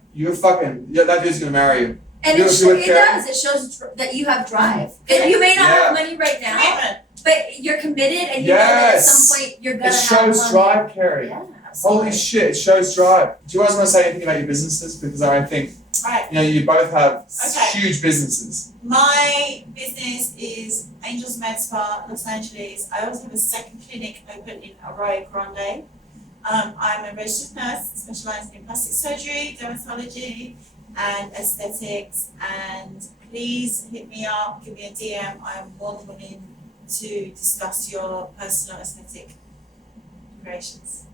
dude's gonna marry you. And You it do it, Karen? does. It shows that you have drive. And you may not Yeah. have money right now, Commitment. but you're committed and you know that at Yes. some point you're gonna It have shows money. drive, Cary. Yeah, absolutely. Holy shit, it shows drive. Do you guys want to say anything about your businesses? Because I think Right. you both have Okay. huge businesses. My business is Angels MedSpa, Los Angeles. I also have a second clinic open in Arroyo Grande. I'm a registered nurse specializing in plastic surgery, dermatology, and aesthetics. And please hit me up, give me a DM. I am more than willing to discuss your personal aesthetic creations.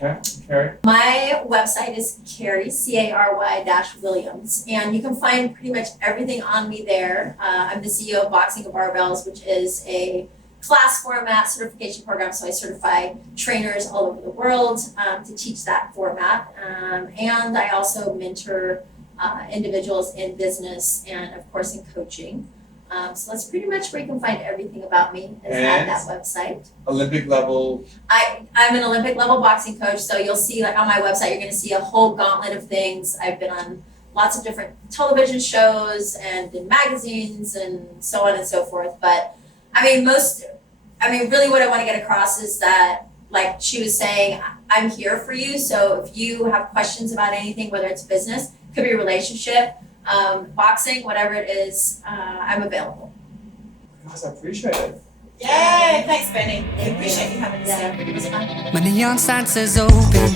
Okay, Cary? My website is Cary, Cary-Williams, and you can find pretty much everything on me there. I'm the CEO of Boxing and Barbels, which is a class format certification program, so I certify trainers all over the world to teach that format. And I also mentor individuals in business and, of course, in coaching. So that's pretty much where you can find everything about me is at that website. Olympic level. I'm an Olympic level boxing coach, so you'll see like on my website, you're gonna see a whole gauntlet of things. I've been on lots of different television shows and in magazines and so on and so forth. But really what I wanna get across is that, like she was saying, I'm here for you. So if you have questions about anything, whether it's business, could be a relationship, boxing, whatever it is, I'm available. Guys, I appreciate it. Yay, thanks Benny. We appreciate you having us here. It was fun. My neon sign says open.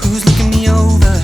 Who's looking me over?